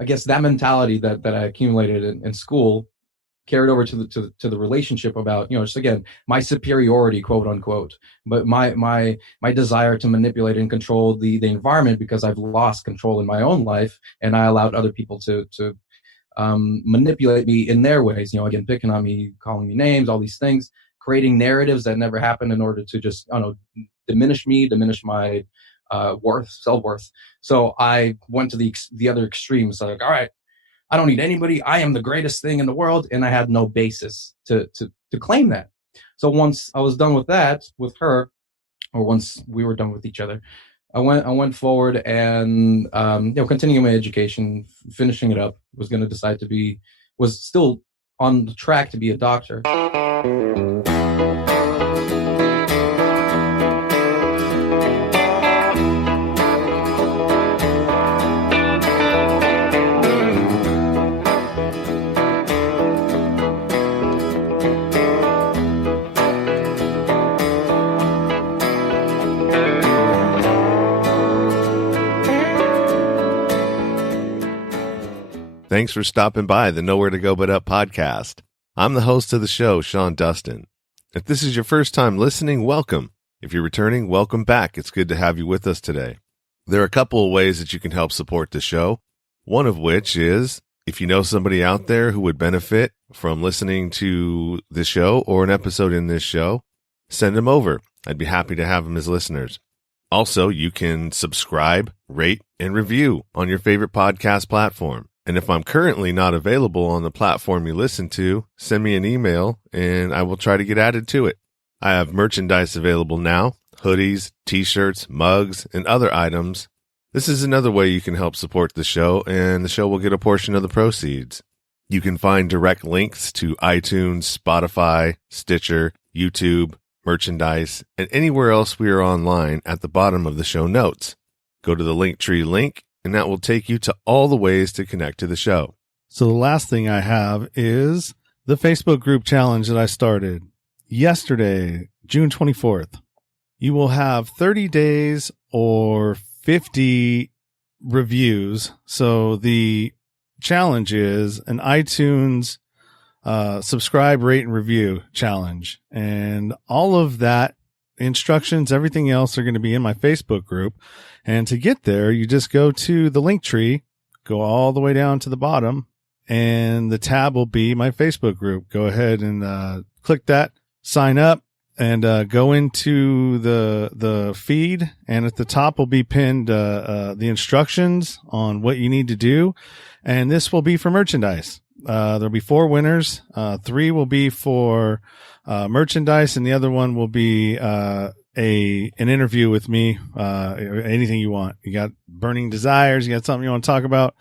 I guess that mentality that I accumulated in school carried over to the relationship about, just again, my superiority, quote unquote, but my desire to manipulate and control the environment, because I've lost control in my own life and I allowed other people to manipulate me in their ways, again, picking on me, calling me names, all these things, creating narratives that never happened in order to just, diminish me, diminish my self-worth. So I went to the other extreme. So like, all right, I don't need anybody. I am the greatest thing in the world. And I had no basis to claim that. So once I was done with that, with her, or once we were done with each other, I went forward and, continuing my education, finishing it up, was still on the track to be a doctor. Thanks for stopping by the Nowhere to Go But Up podcast. I'm the host of the show, Sean Dustin. If this is your first time listening, welcome. If you're returning, welcome back. It's good to have you with us today. There are a couple of ways that you can help support the show. One of which is, if you know somebody out there who would benefit from listening to this show or an episode in this show, send them over. I'd be happy to have them as listeners. Also, you can subscribe, rate, and review on your favorite podcast platform. And if I'm currently not available on the platform you listen to, send me an email and I will try to get added to it. I have merchandise available now, hoodies, t-shirts, mugs, and other items. This is another way you can help support the show, and the show will get a portion of the proceeds. You can find direct links to iTunes, Spotify, Stitcher, YouTube, merchandise, and anywhere else we are online at the bottom of the show notes. Go to the Linktree link, and that will take you to all the ways to connect to the show. So the last thing I have is the Facebook group challenge that I started yesterday, June 24th. You will have 30 days or 50 reviews. So the challenge is an iTunes subscribe, rate, and review challenge. And all of that instructions, everything else are going to be in my Facebook group. And to get there, you just go to the Linktree, go all the way down to the bottom, and the tab will be my Facebook group. Go ahead and click that, sign up, and go into the feed. And at the top will be pinned the instructions on what you need to do. And this will be for merchandise. There'll be 4 winners. 3 will be for merchandise, and the other one will be an interview with me. Anything you want. You got burning desires, you got something you want to talk about,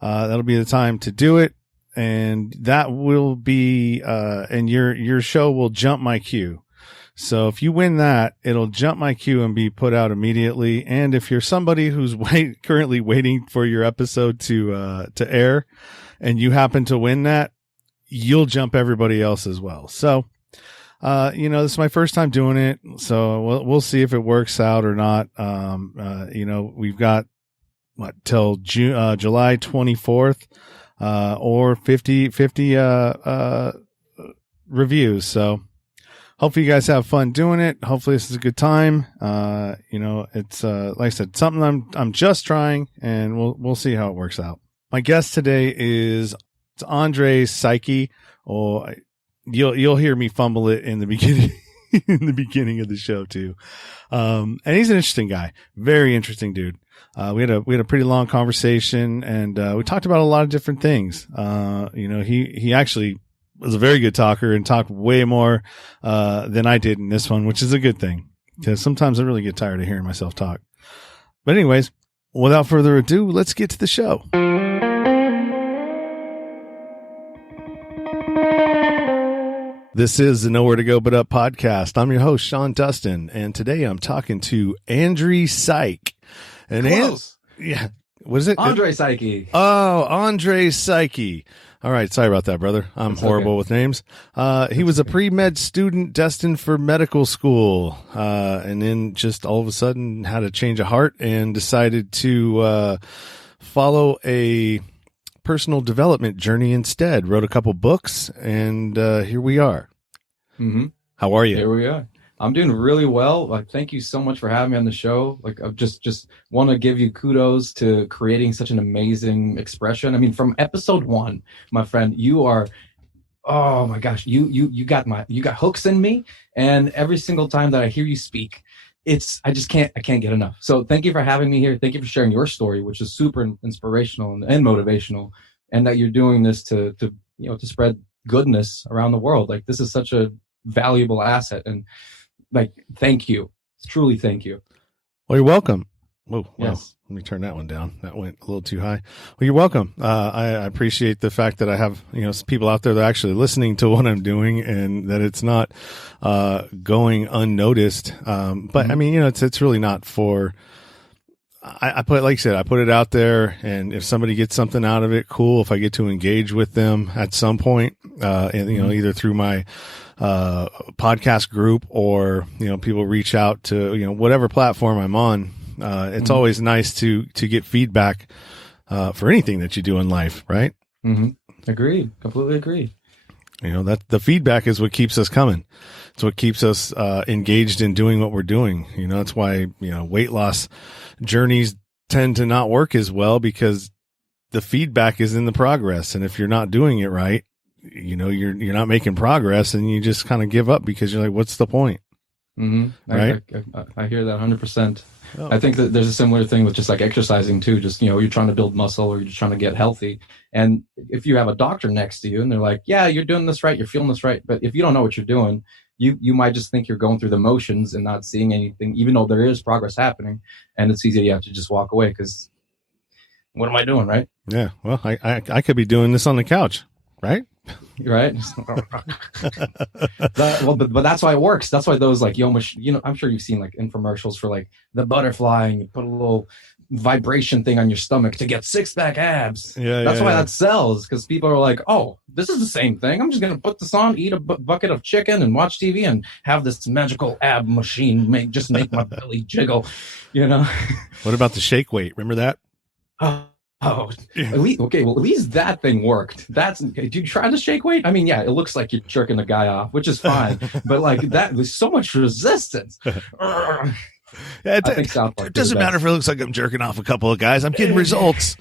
that'll be the time to do it. And that will be and your show will jump my queue. So if you win that, it'll jump my queue and be put out immediately. And if you're somebody who's currently waiting for your episode to air, and you happen to win that, you'll jump everybody else as well. So, this is my first time doing it. So we'll see if it works out or not. We've got till July 24th, or 50 reviews. So hopefully you guys have fun doing it. Hopefully this is a good time. It's, like I said, something I'm just trying, and we'll see how it works out. My guest today is Andrey Psyche. Or you'll hear me fumble it in the beginning, in the beginning of the show too. And he's an interesting guy, very interesting dude. We had a pretty long conversation, and we talked about a lot of different things. He actually was a very good talker and talked way more than I did in this one, which is a good thing, because sometimes I really get tired of hearing myself talk. But anyways, without further ado, let's get to the show. This is the Nowhere to Go But Up podcast. I'm your host, Sean Dustin, and today I'm talking to Andrey Psyche. Close. What is it? Andrey Psyche. Oh, Andrey Psyche. All right. Sorry about that, brother. I'm horrible with names. He was a pre-med student destined for medical school, and then just all of a sudden had a change of heart and decided to follow a personal development journey instead. Wrote a couple books, and here we are. Mm-hmm. How are you? Here we are. I'm doing really well. Like, thank you so much for having me on the show. Like, I just want to give you kudos to creating such an amazing expression. I mean, from episode 1, my friend, you are, oh my gosh, you got hooks in me. And every single time that I hear you speak, I can't get enough. So thank you for having me here. Thank you for sharing your story, which is super inspirational and motivational, and that you're doing this to spread goodness around the world. Like, this is such a valuable asset, and like, thank you, truly thank you. Well, you're welcome. Oh, well, yes. Let me turn that one down. That went a little too high. Well, you're welcome. I appreciate the fact that I have, people out there that are actually listening to what I'm doing, and that it's not going unnoticed. But I mean, it's really not for. I put, like you said, I put it out there, and if somebody gets something out of it, cool. If I get to engage with them at some point, and either through my podcast group, or people reach out to whatever platform I'm on, it's always nice to get feedback for anything that you do in life, right? Agreed. Completely agreed. That the feedback is what keeps us coming. It's what keeps us engaged in doing what we're doing. That's why weight loss journeys tend to not work as well, because the feedback is in the progress, and if you're not doing it right, you're not making progress, and you just kind of give up because you're like, what's the point? Right? I hear that 100%. Oh. I think that there's a similar thing with just like exercising too. Just, you're trying to build muscle, or you're just trying to get healthy. And if you have a doctor next to you and they're like, yeah, you're doing this right, you're feeling this right, but if you don't know what you're doing, you might just think you're going through the motions and not seeing anything, even though there is progress happening. And it's easy to just walk away, because what am I doing, right? Yeah. Well, I could be doing this on the couch, right? Right. But that's why it works. That's why those, like, I'm sure you've seen like infomercials for like the butterfly, and you put a little vibration thing on your stomach to get 6-pack abs. That's why that sells, because people are like, oh, this is the same thing. I'm just going to put this on, eat a bucket of chicken, and watch TV, and have this magical ab machine make my belly jiggle, What about the shake weight? Remember that? Oh, at least that thing worked. Did you try the shake weight? I mean, yeah, it looks like you're jerking the guy off, which is fine. But like that, there's so much resistance. It doesn't matter if it looks like I'm jerking off a couple of guys. I'm getting results.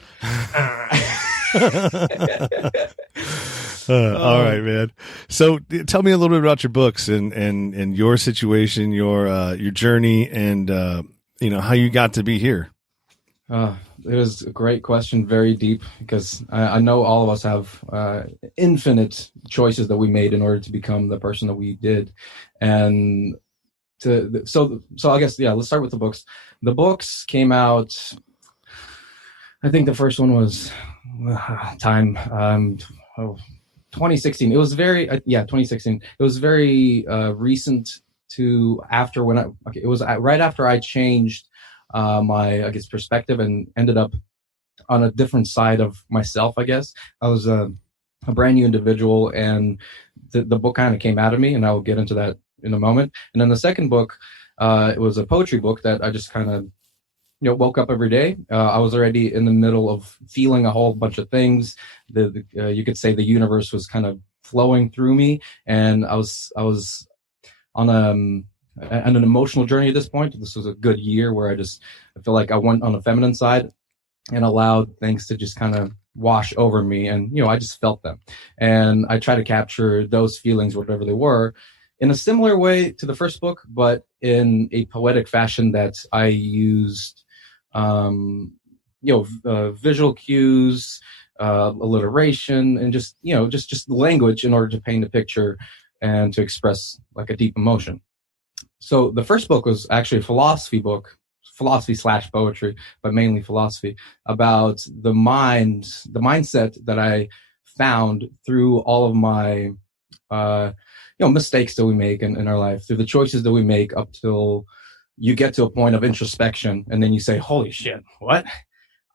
All right, man. So tell me a little bit about your books and your situation, your journey, and how you got to be here. It was a great question, very deep, because I know all of us have infinite choices that we made in order to become the person that we did. And so I guess, yeah, let's start with the books. The books came out, I think the first one was 2016. It was very 2016. It was very recent to after it was right after I changed my perspective and ended up on a different side of myself. I guess I was a brand new individual, and the book kind of came out of me, and I'll get into that in a moment. And then the second book, it was a poetry book that I just kind of woke up every day. I was already in the middle of feeling a whole bunch of things. You could say the universe was kind of flowing through me, and I was on an emotional journey at this point. This was a good year where I feel like I went on the feminine side and allowed things to just kind of wash over me. And, I just felt them. And I try to capture those feelings, whatever they were, in a similar way to the first book, but in a poetic fashion that I used, visual cues, alliteration, and just language in order to paint a picture and to express like a deep emotion. So the first book was actually a philosophy book, philosophy/poetry, but mainly philosophy, about the mindset that I found through all of my, mistakes that we make in our life, through the choices that we make up till you get to a point of introspection. And then you say, holy shit, what?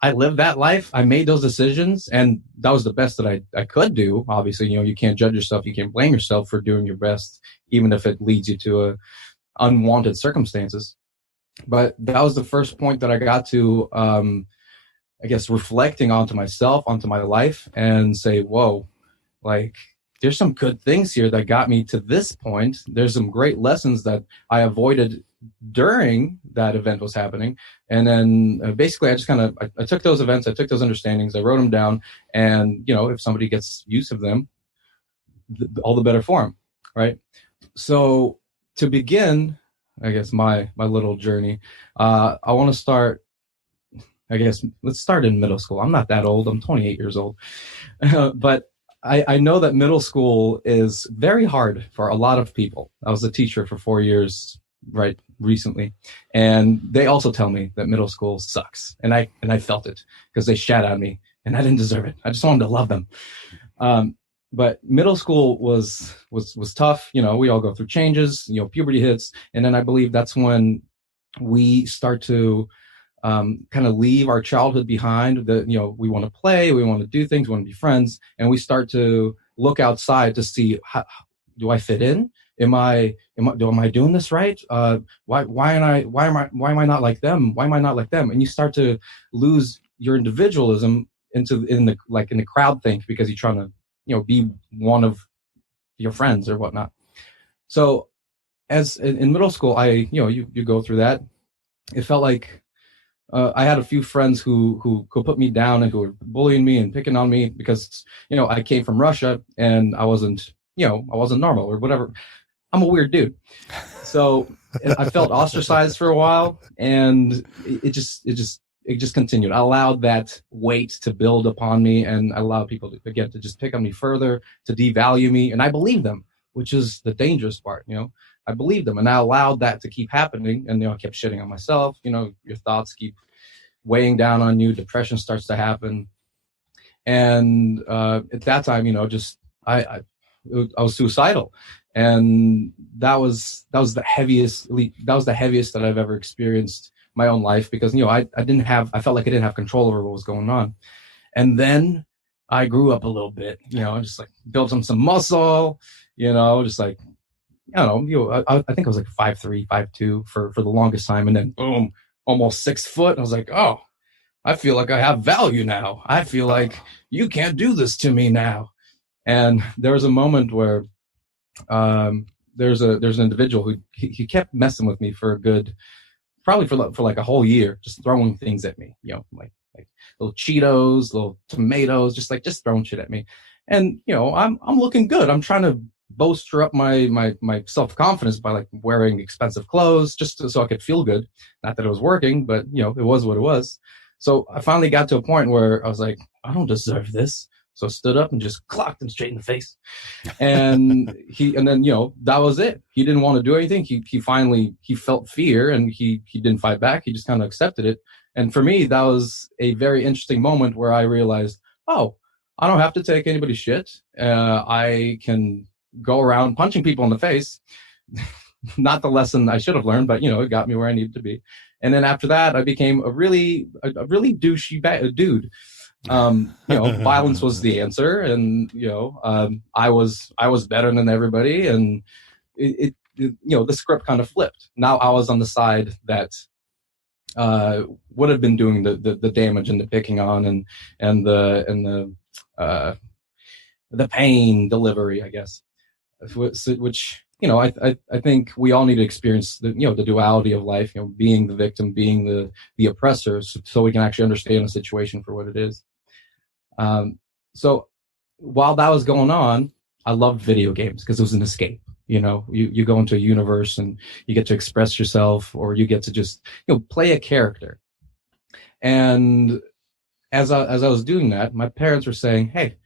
I lived that life. I made those decisions, and that was the best that I could do. Obviously, you can't judge yourself. You can't blame yourself for doing your best, even if it leads you to unwanted circumstances. But that was the first point that I got to. I guess, reflecting onto myself, onto my life, and say, whoa, like, there's some good things here that got me to this point. There's some great lessons that I avoided during that event was happening. And then basically I just kind of, I took those events, I took those understandings, I wrote them down, and, if somebody gets use of them, all the better for them, right? So to begin, I guess, my little journey, I want to start, I guess, let's start in middle school. I'm not that old. I'm 28 years old. But I know that middle school is very hard for a lot of people. I was a teacher for 4 years, right, recently. And they also tell me that middle school sucks. And I felt it because they shat on me and I didn't deserve it. I just wanted to love them. But middle school was tough. We all go through changes, puberty hits. And then I believe that's when we start to kind of leave our childhood behind. We want to play, we want to do things, we want to be friends, and we start to look outside to see, do I fit in? Am I doing this right? Why am I not like them? Why am I not like them? And you start to lose your individualism in the crowd think, because you're trying to be one of your friends or whatnot. So as in middle school, you go through that. It felt like I had a few friends who put me down and who were bullying me and picking on me because, I came from Russia and I wasn't normal or whatever. I'm a weird dude. So I felt ostracized for a while, and it just continued. I allowed that weight to build upon me, and I allowed people to just pick on me further, to devalue me. And I believed them, which is the dangerous part, I believed them, and I allowed that to keep happening. And I kept shitting on myself. Your thoughts keep weighing down on you. Depression starts to happen, and at that time, I was suicidal, and that was the heaviest that I've ever experienced my own life, because I felt like I didn't have control over what was going on. And then I grew up a little bit, just like built some muscle, just like, I don't know, I think I was like 5'3", 5'2" for the longest time. And then boom, almost 6 foot. And I was like, oh, I feel like I have value now. I feel like you can't do this to me now. And there was a moment where there's an individual who he kept messing with me for a good, probably for like a whole year, just throwing things at me, like little Cheetos, little tomatoes, just throwing shit at me. And, I'm looking good. I'm trying to bolster up my self-confidence by like wearing expensive clothes just so I could feel good. Not that it was working, but it was what it was. So I finally got to a point where I was like, I don't deserve this. So I stood up and just clocked him straight in the face. And then that was it. He didn't want to do anything. He felt fear, and he didn't fight back. He just kind of accepted it. And for me, that was a very interesting moment where I realized, oh, I don't have to take anybody's shit. I can go around punching people in the face. Not the lesson I should have learned, but it got me where I needed to be. And then after that, I became a really douchey dude. Violence was the answer, and I was better than everybody, and it the script kind of flipped. Now I was on the side that would have been doing the damage and the picking on and the pain delivery, I guess, which I think we all need to experience the duality of life, being the victim, being the oppressor, so we can actually understand the situation for what it is. So while that was going on, I loved video games because it was an escape. You go into a universe and you get to express yourself, or you get to just play a character. And as I was doing that, my parents were saying, "Hey,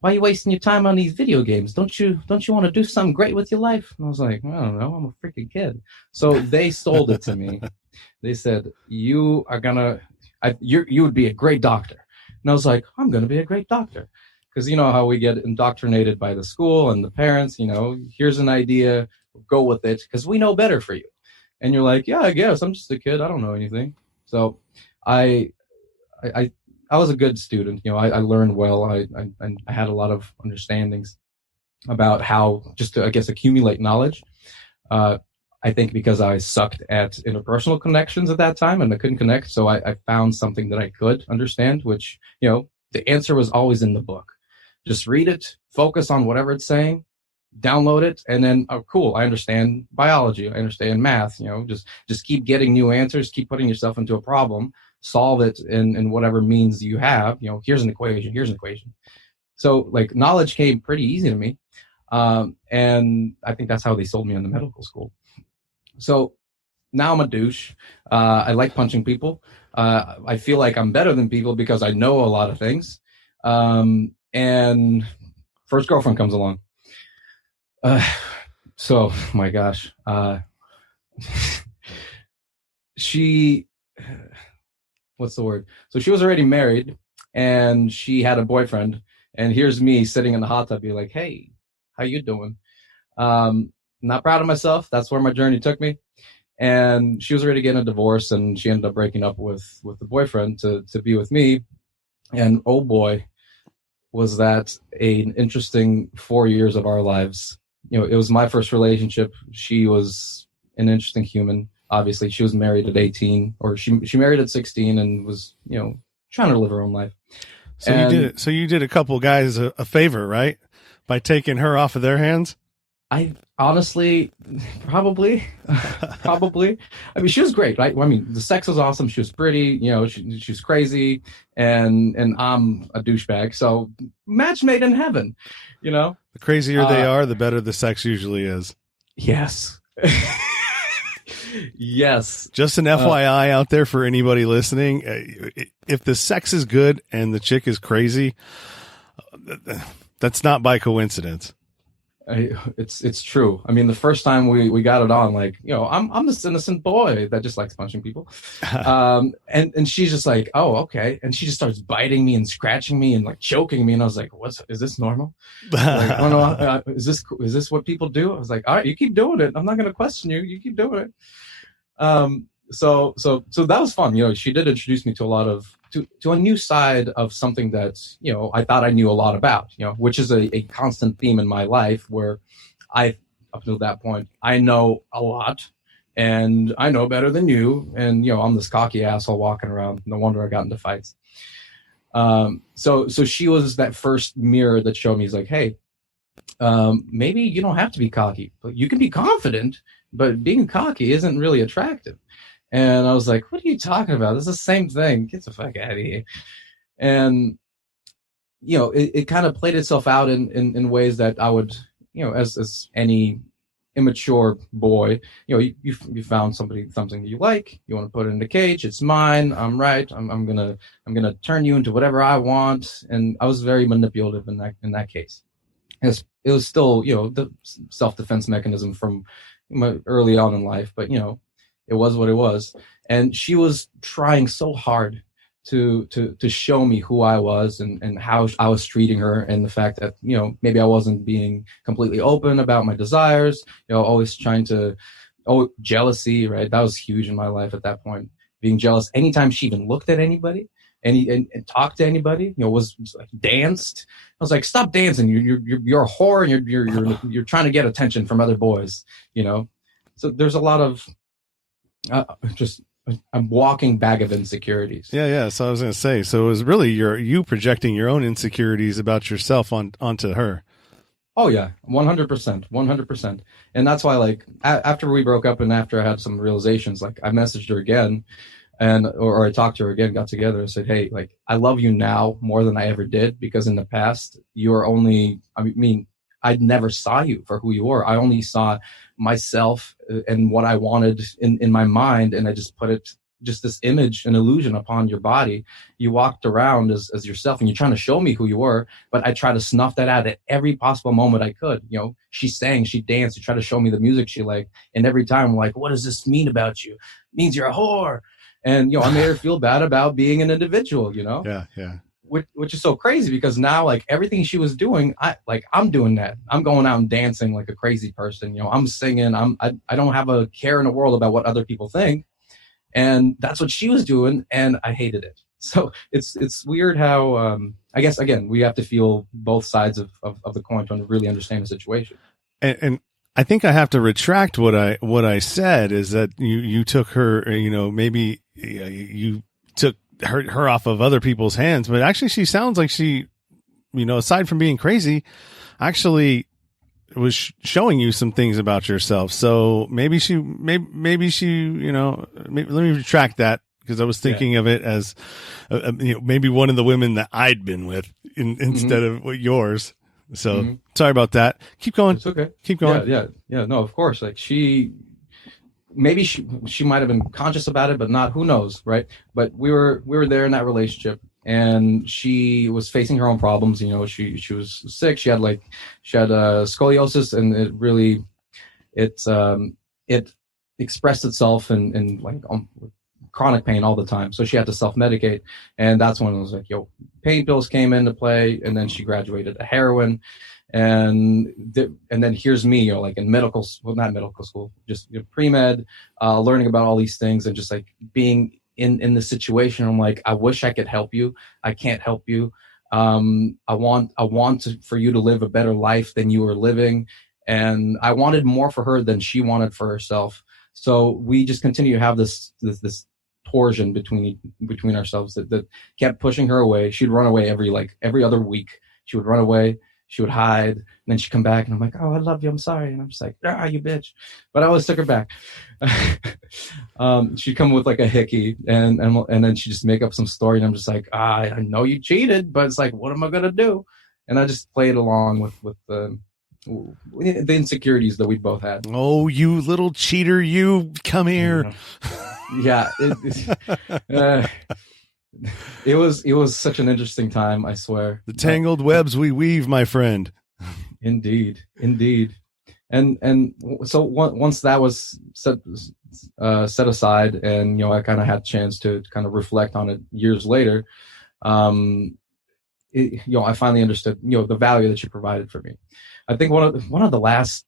why are you wasting your time on these video games? Don't you want to do something great with your life?" And I was like, I don't know, I'm a freaking kid. So they sold it to me. They said, you would be a great doctor. And I was like, I'm going to be a great doctor. Because you know how we get indoctrinated by the school and the parents, here's an idea, go with it, because we know better for you. And you're like, yeah, I guess, I'm just a kid, I don't know anything. So I was a good student. I learned well. I had a lot of understandings about how just to, I guess, accumulate knowledge. I I think because I sucked at interpersonal connections at that time and I couldn't connect. So I found something that I could understand, which, the answer was always in the book. Just read it, focus on whatever it's saying, download it, and then, oh, cool, I understand biology, I understand math, just keep getting new answers, keep putting yourself into a problem, solve it in whatever means you have. Here's an equation. So like knowledge came pretty easy to me. And I think that's how they sold me into medical school. So now I'm a douche. I like punching people. I feel like I'm better than people because I know a lot of things. And first girlfriend comes along. So, my gosh. She, what's the word? So she was already married and she had a boyfriend. And here's me sitting in the hot tub, be like, hey, how you doing? Not proud of myself. That's where my journey took me. And she was ready to get a divorce, and she ended up breaking up with the boyfriend to be with me. And oh boy, was that an interesting 4 years of our lives. It was my first relationship. She was an interesting human. Obviously, she was married at 18, or she married at 16 and was, trying to live her own life. So you did a couple guys a favor, right? By taking her off of their hands? I honestly, probably. I mean, she was great, right? I mean, the sex was awesome. She was pretty, she was crazy, and I'm a douchebag. So match made in heaven, The crazier they are, the better the sex usually is. Yes. Yes. Just an FYI out there for anybody listening. If the sex is good and the chick is crazy, that's not by coincidence. It's true. I mean, the first time we got it on, like, I'm this innocent boy that just likes punching people. And she's just like, oh, okay. And she just starts biting me and scratching me and like choking me. And I was like, is this normal? Like, I don't know. Is this what people do? I was like, all right, you keep doing it. I'm not going to question you. You keep doing it. So that was fun. She did introduce me to a lot of, to a new side of something that, I thought I knew a lot about, which is a constant theme in my life where up until that point, I know a lot and I know better than you. And, I'm this cocky asshole walking around. No wonder I got into fights. So she was that first mirror that showed me, he's like, hey, maybe you don't have to be cocky, but you can be confident, but being cocky isn't really attractive. And I was like, what are you talking about? It's the same thing. Get the fuck out of here. And, it kind of played itself out in ways that I would, as any immature boy, you found something that you like, you want to put it in the cage. It's mine. I'm right. I'm going to turn you into whatever I want. And I was very manipulative in that case. It was still, the self-defense mechanism from early on in life, but, it was what it was. And she was trying so hard to show me who I was and how I was treating her, and the fact that, maybe I wasn't being completely open about my desires, always trying to, jealousy, right? That was huge in my life at that point. Being jealous anytime she even looked at anybody and talked to anybody, was like danced. I was like, stop dancing. You're a whore, and you're trying to get attention from other boys, So there's a lot of just a walking bag of insecurities. Yeah. So I was going to say, so it was really you projecting your own insecurities about yourself onto her. Oh yeah, 100%. And that's why, like, after we broke up and after I had some realizations, like, I messaged her again, or I talked to her again, got together and said, hey, like, I love you now more than I ever did, because in the past you were only, I never saw you for who you were. I only saw myself and what I wanted in my mind, and I just put it, just this image, an illusion upon your body. You walked around as yourself, and you're trying to show me who you were, but I try to snuff that out at every possible moment I could. She sang, she danced, she tried to show me the music she liked, and every time I'm like, what does this mean about you? It means you're a whore. And I made her feel bad about being an individual. Yeah. Which is so crazy, because now, like, everything she was doing, I'm doing that. I'm going out and dancing like a crazy person. I'm singing. I don't have a care in the world about what other people think, and that's what she was doing, and I hated it. So it's weird how I guess, again, we have to feel both sides of the coin to really understand the situation. And I think I have to retract what I said, is that you took her, maybe you took her off of other people's hands, but actually she sounds like she, aside from being crazy, actually was showing you some things about yourself. So maybe let me retract that, because I was thinking of it as, maybe one of the women that I'd been with instead of yours. So sorry about that. Keep going. It's okay. Keep going. Yeah. No, of course. Like she might have been conscious about it, but not, who knows, right? But we were there in that relationship, and she was facing her own problems. She was sick. She had scoliosis, and it expressed itself in chronic pain all the time. So she had to self-medicate, and that's when it was like, pain pills came into play, and then she graduated to heroin, and then here's me, in not medical school, just pre-med, learning about all these things, and just like being in the situation. I'm like, I wish I could help you. I can't help you. I want for you to live a better life than you were living, and I wanted more for her than she wanted for herself. So we just continue to have this torsion between ourselves that kept pushing her away. She'd run away every other week. She would run away. She would hide, and then she'd come back, and I'm like, oh, I love you, I'm sorry. And I'm just like, you bitch. But I always took her back. She'd come with like a hickey, and then she'd just make up some story, and I'm just like, I know you cheated, but it's like, what am I gonna do? And I just played along with the insecurities that we both had. Oh, you little cheater, you, come here. Yeah. It was such an interesting time, I swear. The tangled webs we weave, my friend. Indeed. And so once that was set aside, and I kind of had a chance to kind of reflect on it years later, I finally understood the value that she provided for me. I think one of the last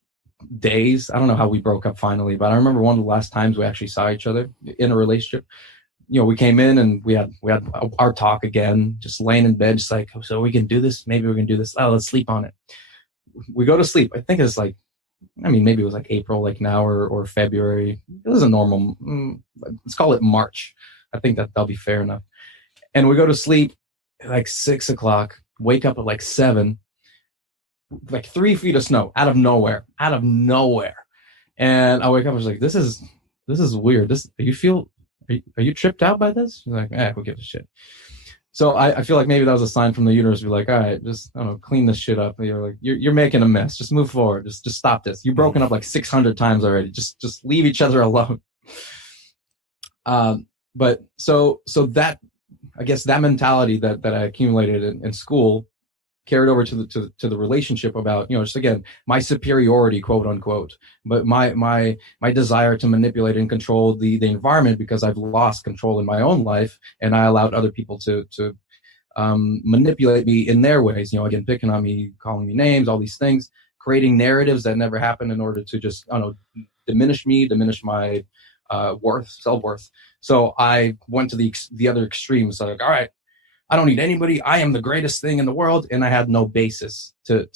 days, I don't know how we broke up finally, but I remember one of the last times we actually saw each other in a relationship. We came in and we had our talk again, just laying in bed, just like, so we can do this. Maybe we can do this. Oh, let's sleep on it. We go to sleep. I think it's maybe it was like April, like now, or February. It was a normal, let's call it March. I think that'll be fair enough. And we go to sleep at like 6 o'clock, wake up at like 7, like 3 feet of snow out of nowhere. And I wake up, I was like, this is weird. Are you tripped out by this? She's like, who gives a shit? So I feel like maybe that was a sign from the universe. Be like, all right, just, I don't know, clean this shit up. You're making a mess. Just move forward. Just stop this. You've broken up like 600 times already. Just leave each other alone. But so that, I guess that mentality that I accumulated in school carried over to the relationship about, just again, my superiority, quote unquote, but my desire to manipulate and control the environment, because I've lost control in my own life, and I allowed other people to manipulate me in their ways, again, picking on me, calling me names, all these things, creating narratives that never happened in order to just, diminish my self-worth. So I went to the other extreme. So like, all right, I don't need anybody. I am the greatest thing in the world. And I had no basis to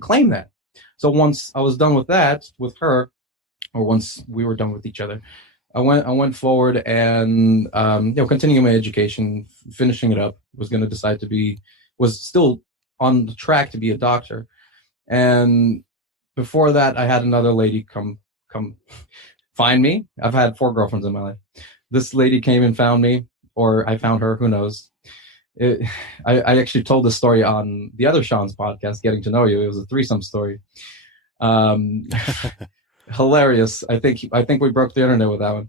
claim that. So once I was done with that, with her, or once we were done with each other, I went forward and, continuing my education, finishing it up, was still on the track to be a doctor. And before that, I had another lady come find me. I've had 4 girlfriends in my life. This lady came and found me, or I found her, who knows. I actually told this story on the other Sean's podcast, Getting to Know You. It was a threesome story. Hilarious. I think we broke the internet with that one.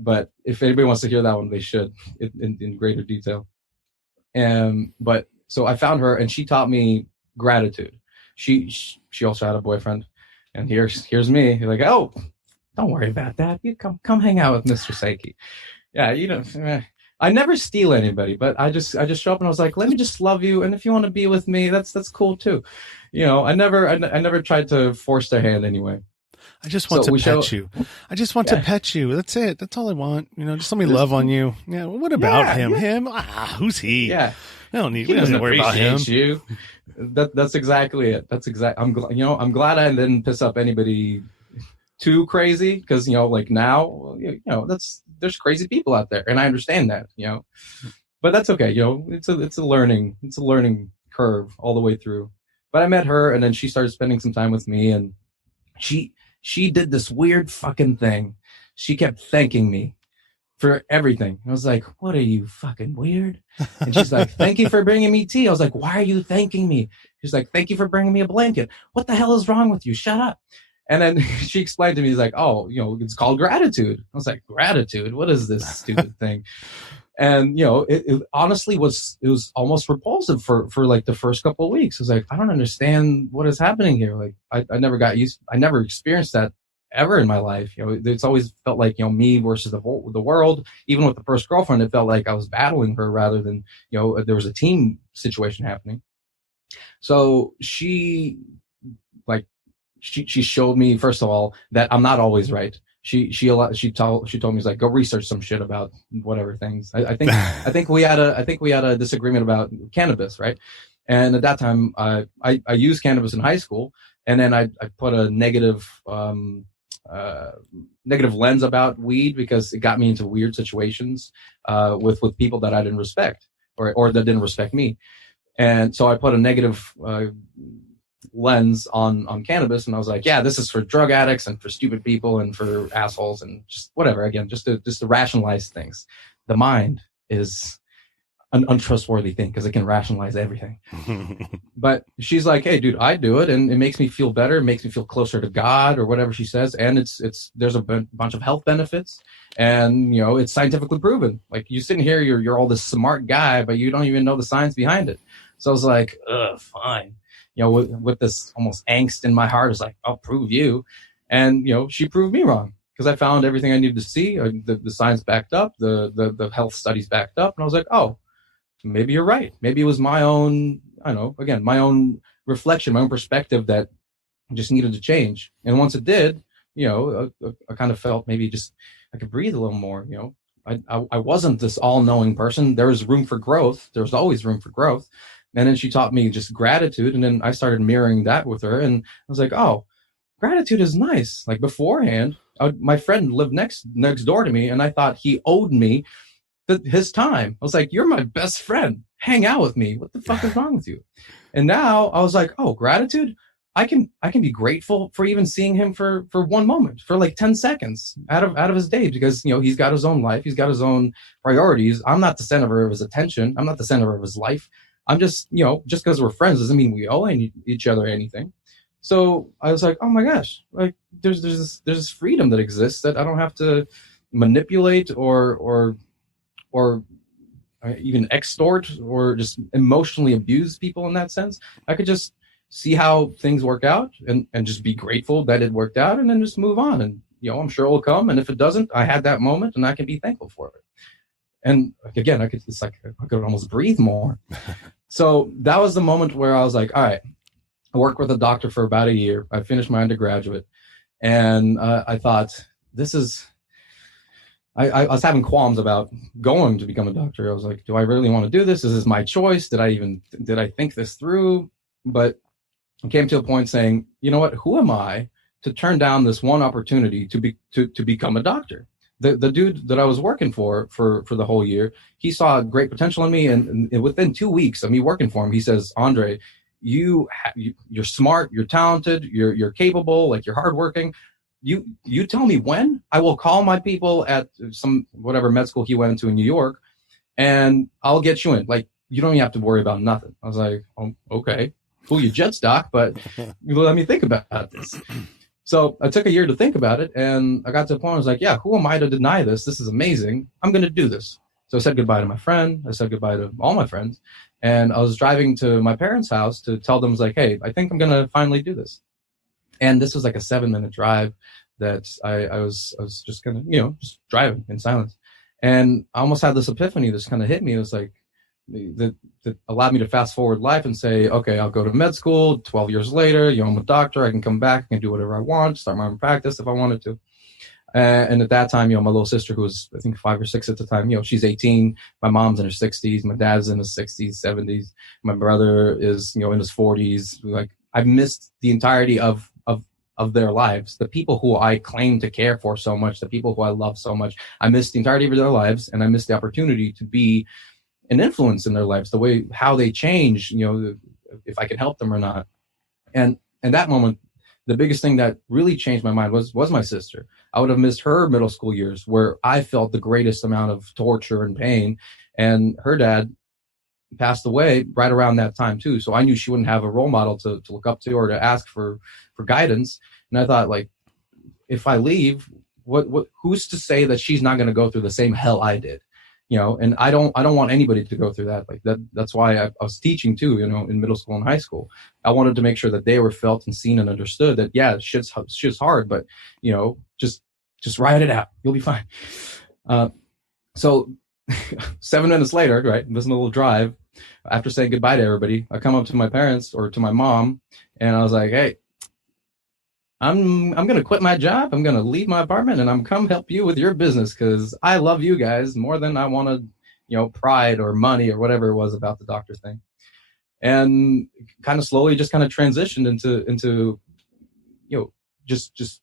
But if anybody wants to hear that one, they should in greater detail. But so I found her, and she taught me gratitude. She also had a boyfriend, and here's me. You're like, oh, don't worry about that. You come hang out with Mr. Psyche. Yeah, I never steal anybody, but I just show up, and I was like, let me just love you, and if you want to be with me, that's cool too. I never tried to force their hand anyway. I just want to pet you. I just want to pet you. That's it. That's all I want. Just let me love on you. Yeah. What about him? Yeah. Him? Who's he? Yeah. We don't need to worry about him. You. That's exactly it. I'm glad I didn't piss up anybody too crazy, because like now, there's crazy people out there, and I understand that, but that's okay. It's a learning curve all the way through. But I met her, and then she started spending some time with me, and she did this weird fucking thing. She kept thanking me for everything. I was like, what, are you fucking weird? And she's like, thank you for bringing me tea. I was like, why are you thanking me? She's like, thank you for bringing me a blanket. What the hell is wrong with you? Shut up. And then she explained to me, he's like, oh, it's called gratitude. I was like, gratitude? What is this stupid thing? And, it honestly was almost repulsive for like the first couple of weeks. I was like, I don't understand what is happening here. Like, I never experienced that ever in my life. It's always felt like, me versus the world. Even with the first girlfriend, it felt like I was battling her rather than, there was a team situation happening. So she showed me, first of all, that I'm not always right. She told me, like, go research some shit about whatever things. I think we had a disagreement about cannabis, right? And at that time, I used cannabis in high school, and then I put a negative lens about weed because it got me into weird situations with people that I didn't respect or that didn't respect me. And so I put a negative lens on cannabis, and I was like, yeah, this is for drug addicts and for stupid people and for assholes and just whatever. Again, just to rationalize things. The mind is an untrustworthy thing because it can rationalize everything. But she's like, hey, dude, I do it, and it makes me feel better. It makes me feel closer to God, or whatever she says. And there's a bunch of health benefits, and it's scientifically proven. Like, you sitting here, you're all this smart guy, but you don't even know the science behind it. So I was like, fine. With this almost angst in my heart, is like, I'll prove you. And she proved me wrong, because I found everything I needed to see. The science backed up, the health studies backed up, and I was like, oh, maybe you're right. Maybe it was my own, my own reflection, my own perspective that just needed to change. And once it did, I kind of felt maybe just I could breathe a little more. I wasn't this all-knowing person. There was room for growth. There was always room for growth. And then she taught me just gratitude, and then I started mirroring that with her, and I was like, oh, gratitude is nice. Like, beforehand, my friend lived next door to me, and I thought he owed me his time. I was like, you're my best friend. Hang out with me. What the fuck is wrong with you? And now I was like, oh, gratitude. I can be grateful for even seeing him for one moment, for like 10 seconds out of his day, because he's got his own life, he's got his own priorities. I'm not the center of his attention. I'm not the center of his life. I'm just just because we're friends doesn't mean we owe each other anything. So I was like, oh my gosh, like there's this freedom that exists that I don't have to manipulate or even extort or just emotionally abuse people in that sense. I could just see how things work out and just be grateful that it worked out, and then just move on. And I'm sure it'll come. And if it doesn't, I had that moment and I can be thankful for it. And again, I could almost breathe more. So that was the moment where I was like, all right, I worked with a doctor for about a year. I finished my undergraduate, and I thought, this is, I was having qualms about going to become a doctor. I was like, do I really want to do this? Is this my choice? Did I think this through? But I came to a point saying, you know what, who am I to turn down this one opportunity to become a doctor? The dude that I was working for the whole year, he saw great potential in me, and within 2 weeks of me working for him, he says, Andrey, you're smart, you're talented, you're capable, like, you're hardworking. You tell me when. I will call my people at some whatever med school he went to in New York, and I'll get you in. Like, you don't even have to worry about nothing. I was like, oh, okay, cool, you jet stock, but let me think about this. So I took a year to think about it, and I got to a point where I was like, yeah, who am I to deny this? This is amazing. I'm going to do this. So I said goodbye to my friend. I said goodbye to all my friends. And I was driving to my parents' house to tell them, I was like, hey, I think I'm going to finally do this. And this was like a 7-minute drive that I was just kind of, just driving in silence. And I almost had this epiphany. This kind of hit me. It was like, that allowed me to fast forward life and say, okay, I'll go to med school. 12 years later, I'm a doctor. I can come back. I can do whatever I want, start my own practice if I wanted to. And at that time, my little sister, who was, I think, 5 or 6 at the time, she's 18. My mom's in her 60s. My dad's in his 60s, 70s. My brother is, in his 40s. Like, I've missed the entirety of their lives. The people who I claim to care for so much, the people who I love so much, I missed the entirety of their lives, and I missed the opportunity to be an influence in their lives, the way, how they change, if I can help them or not. And in that moment, the biggest thing that really changed my mind was my sister. I would have missed her middle school years, where I felt the greatest amount of torture and pain. And her dad passed away right around that time too. So I knew she wouldn't have a role model to look up to, or to ask for guidance. And I thought, like, if I leave, who's to say that she's not going to go through the same hell I did? And I don't want anybody to go through that. Like that's why I was teaching too, in middle school and high school. I wanted to make sure that they were felt and seen and understood that, yeah, shit's hard, but just ride it out. You'll be fine. So 7 minutes later, right, this little drive, after saying goodbye to everybody, I come up to my parents, or to my mom, and I was like, hey, I'm going to quit my job. I'm going to leave my apartment, and I'm come help you with your business, because I love you guys more than I wanted, pride or money or whatever it was about the doctor thing. And kind of slowly just kind of transitioned into just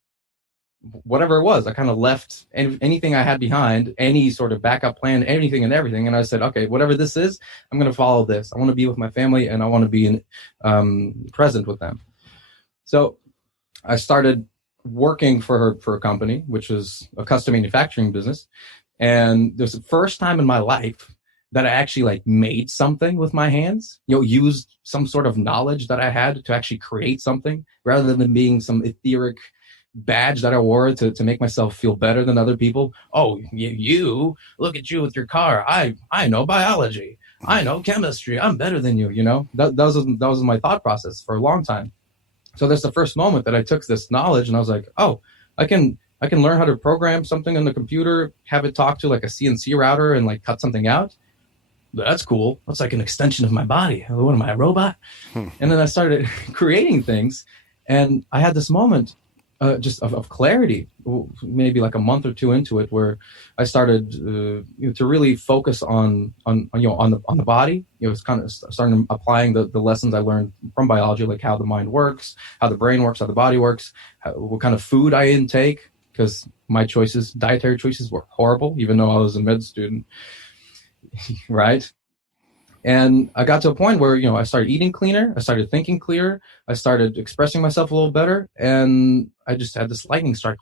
whatever it was. I kind of left anything I had behind, any sort of backup plan, anything and everything. And I said, okay, whatever this is, I'm going to follow this. I want to be with my family, and I want to be present with them. So I started working for a company, which was a custom manufacturing business. And it was the first time in my life that I actually made something with my hands, used some sort of knowledge that I had to actually create something, rather than being some etheric badge that I wore to make myself feel better than other people. Oh, you look at you with your car. I know biology. I know chemistry. I'm better than you. That was my thought process for a long time. So that's the first moment that I took this knowledge, and I was like, oh, I can learn how to program something on the computer, have it talk to a CNC router, and cut something out. That's cool. That's like an extension of my body. What am I, a robot? And then I started creating things, and I had this moment just of clarity, maybe a month or two into it, where I started to really focus on the body. It's kind of starting applying the lessons I learned from biology, like how the mind works, how the brain works, how the body works, what kind of food I intake, because my dietary choices were horrible, even though I was a med student, right? And I got to a point where, I started eating cleaner. I started thinking clearer. I started expressing myself a little better. And I just had this lightning strike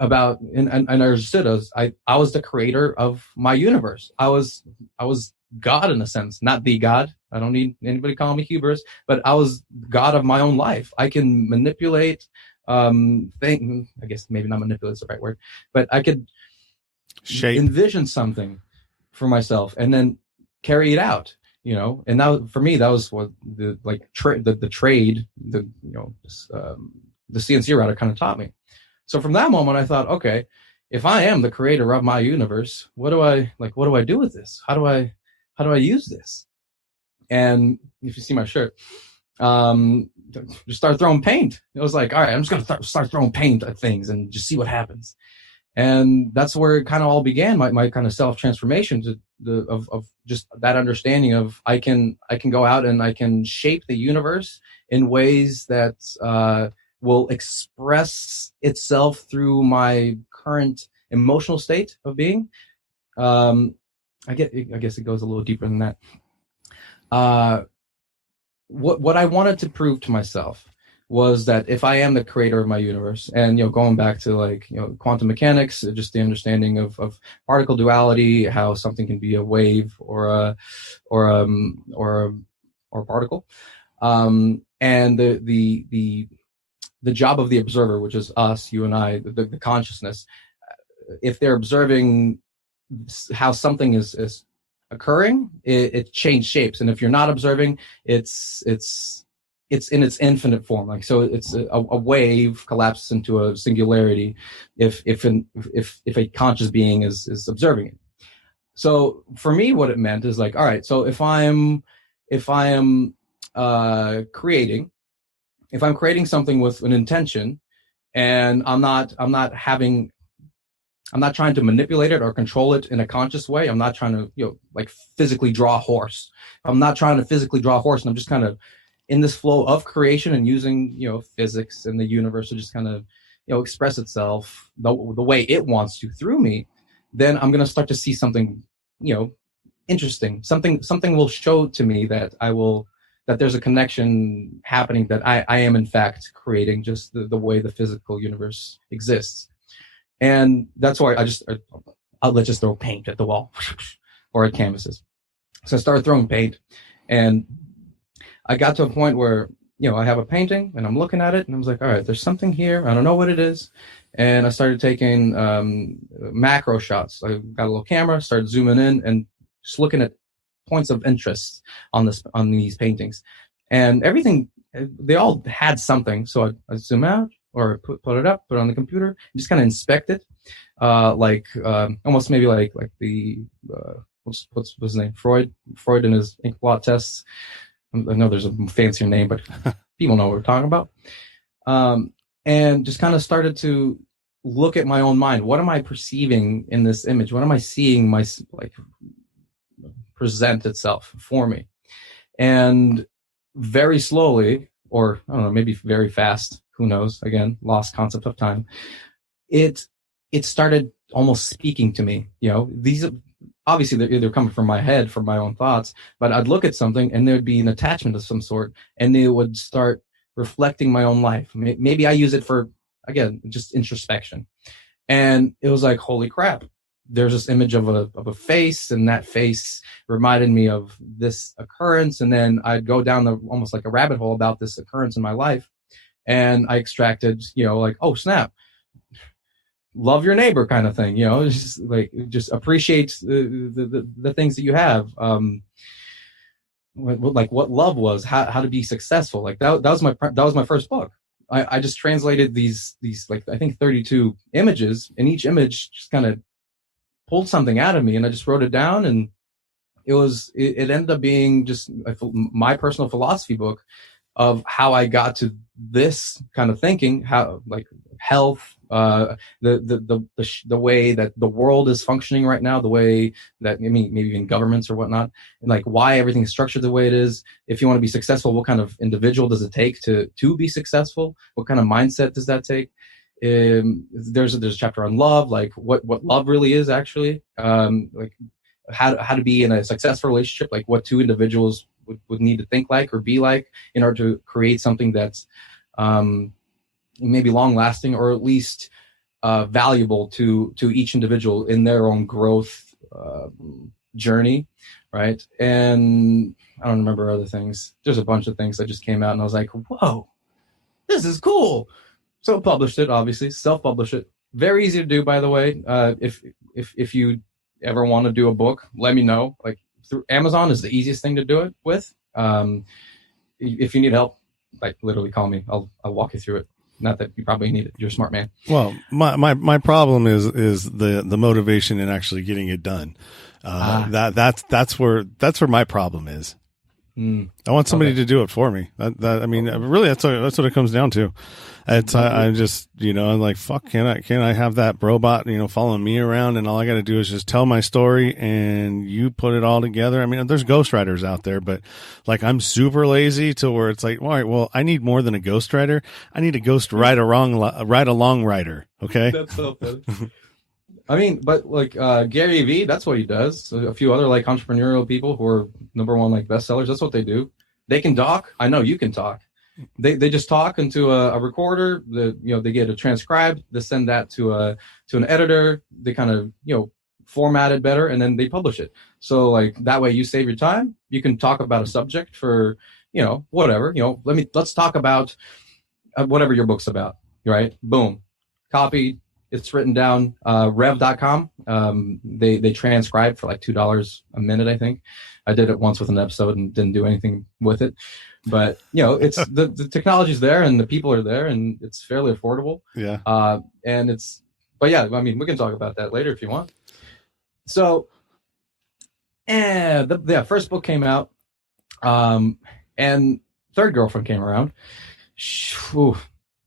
about, and I understood I was the creator of my universe. I was God, in a sense, not the God. I don't need anybody calling me hubris, but I was God of my own life. I can manipulate, I guess maybe not manipulate is the right word, but I could envision something for myself and then carry it out, and that, for me, that was what the trade, the CNC router kind of taught me. So from that moment, I thought, okay, if I am the creator of my universe, what do I do with this? How do I use this? And if you see my shirt, just start throwing paint. It was like, all right, I'm just going to start throwing paint at things and just see what happens. And that's where it kind of all began, my kind of self-transformation of just that understanding of I can go out and I can shape the universe in ways that will express itself through my current emotional state of being. I guess it goes a little deeper than that. What I wanted to prove to myself was that if I am the creator of my universe, and going back to quantum mechanics, just the understanding of particle duality, how something can be a wave or a particle, and the job of the observer, which is us, you and I, the consciousness, if they're observing how something is occurring, it changes shapes, and if you're not observing, it's in its infinite form. So it's a wave collapses into a singularity if a conscious being is observing it. So for me, what it meant is all right, so if I am creating something with an intention, and I'm not trying to manipulate it or control it in a conscious way. I'm not trying to, like physically draw a horse. I'm not trying to physically draw a horse, and I'm just kind of in this flow of creation and using, physics and the universe to just kind of, express itself the way it wants to through me. Then I'm going to start to see something, interesting. Something will show to me that that there's a connection happening, that I am in fact creating just the way the physical universe exists. And that's why let's just throw paint at the wall or at canvases. So I started throwing paint, and I got to a point where, I have a painting and I'm looking at it and I was like, all right, there's something here. I don't know what it is. And I started taking macro shots. I got a little camera, started zooming in and just looking at points of interest on these paintings. And everything, they all had something. So I zoom out, or put it up, put it on the computer, just kind of inspect it, almost maybe like the what's his name, Freud and his ink blot tests. I know there's a fancier name, but people know what we're talking about. And just kind of started to look at my own mind. What am I perceiving in this image? What am I seeing present itself for me? And very slowly, or I don't know, maybe very fast, who knows, again, lost concept of time, it started almost speaking to me. These obviously they're coming from my head, from my own thoughts, but I'd look at something and there'd be an attachment of some sort, and they would start reflecting my own life. Maybe I use it for, again, just introspection. And it was like, holy crap, there's this image of a face, and that face reminded me of this occurrence. And then I'd go down almost like a rabbit hole about this occurrence in my life. And I extracted, like, oh snap, love your neighbor kind of thing, just appreciate the things that you have. Like what love was, how to be successful. Like that was my first book. I just translated these like, I think 32 images, and each image just kind of pulled something out of me, and I just wrote it down, and it ended up being just my personal philosophy book of how I got to this kind of thinking, how, like, health, the way that the world is functioning right now, the way that, maybe even governments or whatnot, and like why everything is structured the way it is. If you want to be successful, what kind of individual does it take to be successful? What kind of mindset does that take? There's a chapter on love, like what love really is actually, like how to be in a successful relationship, like what two individuals would need to think like or be like in order to create something that's maybe long lasting, or at least valuable to each individual in their own growth journey, right? And I don't remember other things. There's a bunch of things that just came out, and I was like, whoa, this is cool. So published it, obviously, self-published it. Very easy to do, by the way. If you ever want to do a book, let me know. Like, through Amazon is the easiest thing to do it with. If you need help, like, literally call me. I'll walk you through it. Not that you probably need it. You're a smart man. Well, my problem is the motivation in actually getting it done. That's where my problem is. I want somebody to do it for me. Really, that's what it comes down to. I'm just, I'm like, fuck, can I have that robot, following me around, and all I got to do is just tell my story and you put it all together. I mean, there's ghostwriters out there, but like, I'm super lazy to where it's like, all right, well, I need more than a ghostwriter. I need a ride along writer. Okay. That's so funny. I mean, but like Gary Vee, that's what he does. A few other like entrepreneurial people who are #1 like bestsellers, that's what they do. They can talk. I know you can talk. They just talk into a recorder. They get it transcribed. They send that to an editor. They kind of format it better, and then they publish it. So like that way you save your time. You can talk about a subject for whatever. Let's talk about whatever your book's about. Right? Boom, copy. It's written down. Rev.com. They transcribe for like $2 a minute, I think. I did it once with an episode and didn't do anything with it. But it's the technology's there and the people are there and it's fairly affordable. Yeah. But yeah, I mean, we can talk about that later if you want. So, the first book came out, and third girlfriend came around. Whew.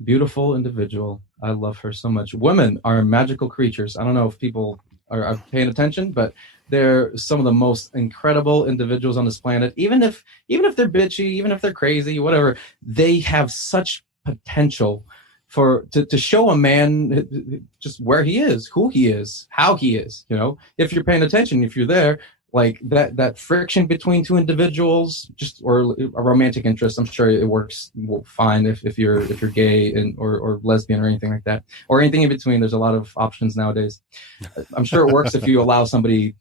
Beautiful individual. I love her so much. Women are magical creatures. I don't know if people are paying attention, but they're some of the most incredible individuals on this planet. Even if they're bitchy, even if they're crazy, whatever, they have such potential to show a man just where he is, who he is, how he is. If you're paying attention, if you're there, like that friction between two individuals, just or a romantic interest. I'm sure it works fine if you're gay or lesbian or anything like that, or anything in between. There's a lot of options nowadays. I'm sure it works if you allow somebody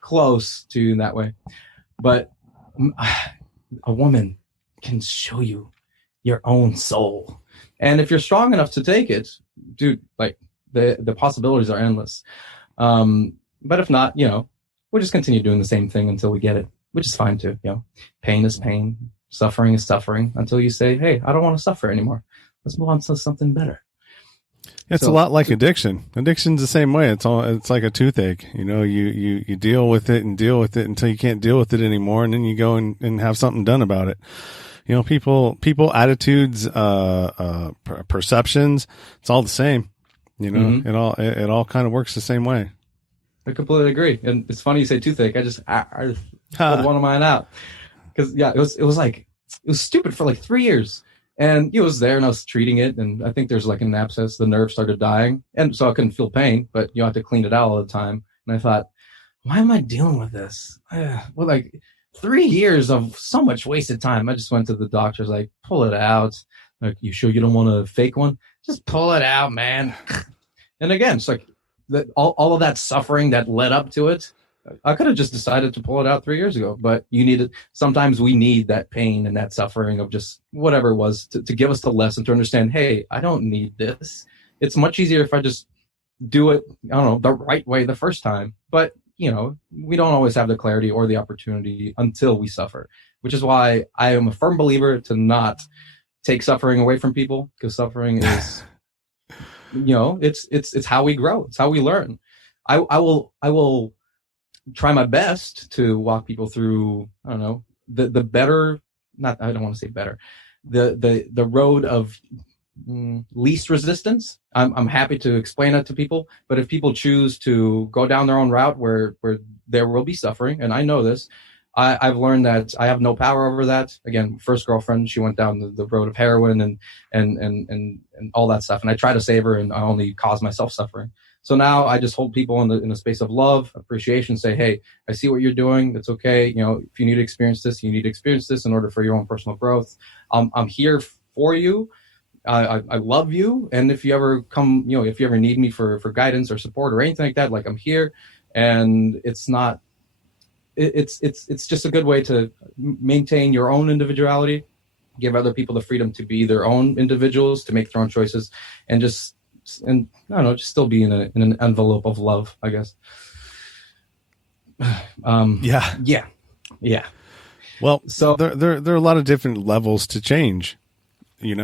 close to you in that way. But a woman can show you your own soul, and if you're strong enough to take it, dude, like the possibilities are endless. But if not, we'll just continue doing the same thing until we get it, which is fine too. Pain is pain, suffering is suffering, until you say, hey, I don't want to suffer anymore. Let's move on to something better. It's a lot like addiction. Addiction's the same way. It's like a toothache. You deal with it until you can't deal with it anymore, and then you go and have something done about it. People attitudes, perceptions, it's all the same. It all kind of works the same way. I completely agree. And it's funny you say toothache. I pulled one of mine out. Because, it was stupid for like 3 years. And it was there and I was treating it. And I think there's like an abscess. The nerve started dying. And so I couldn't feel pain, but you have to clean it out all the time. And I thought, why am I dealing with this? Well, like 3 years of so much wasted time. I just went to the doctor's like, pull it out. Like, you sure you don't want a fake one? Just pull it out, man. And again, it's like, all of that suffering that led up to it, I could have just decided to pull it out 3 years ago. But sometimes we need that pain and that suffering of just whatever it was to give us the lesson to understand, hey, I don't need this. It's much easier if I just do it, I don't know, the right way the first time. But, we don't always have the clarity or the opportunity until we suffer, which is why I am a firm believer to not take suffering away from people, because suffering is... it's how we grow. It's how we learn. I will try my best to walk people through, I don't know, the better, not, I don't want to say better, the road of least resistance. I'm happy to explain it to people, but if people choose to go down their own route where there will be suffering, and I know this, I've learned that I have no power over that. Again, first girlfriend, she went down the road of heroin and all that stuff. And I try to save her, and I only cause myself suffering. So now I just hold people in the space of love, appreciation, say, hey, I see what you're doing. It's okay. If you need to experience this, you need to experience this in order for your own personal growth. I'm here for you. I love you. And if you ever come, if you ever need me for guidance or support or anything like that, like, I'm here. And it's not, it's just a good way to maintain your own individuality, give other people the freedom to be their own individuals, to make their own choices, and I don't know, just still be in an envelope of love, I guess. Yeah. Well, so there are a lot of different levels to change. You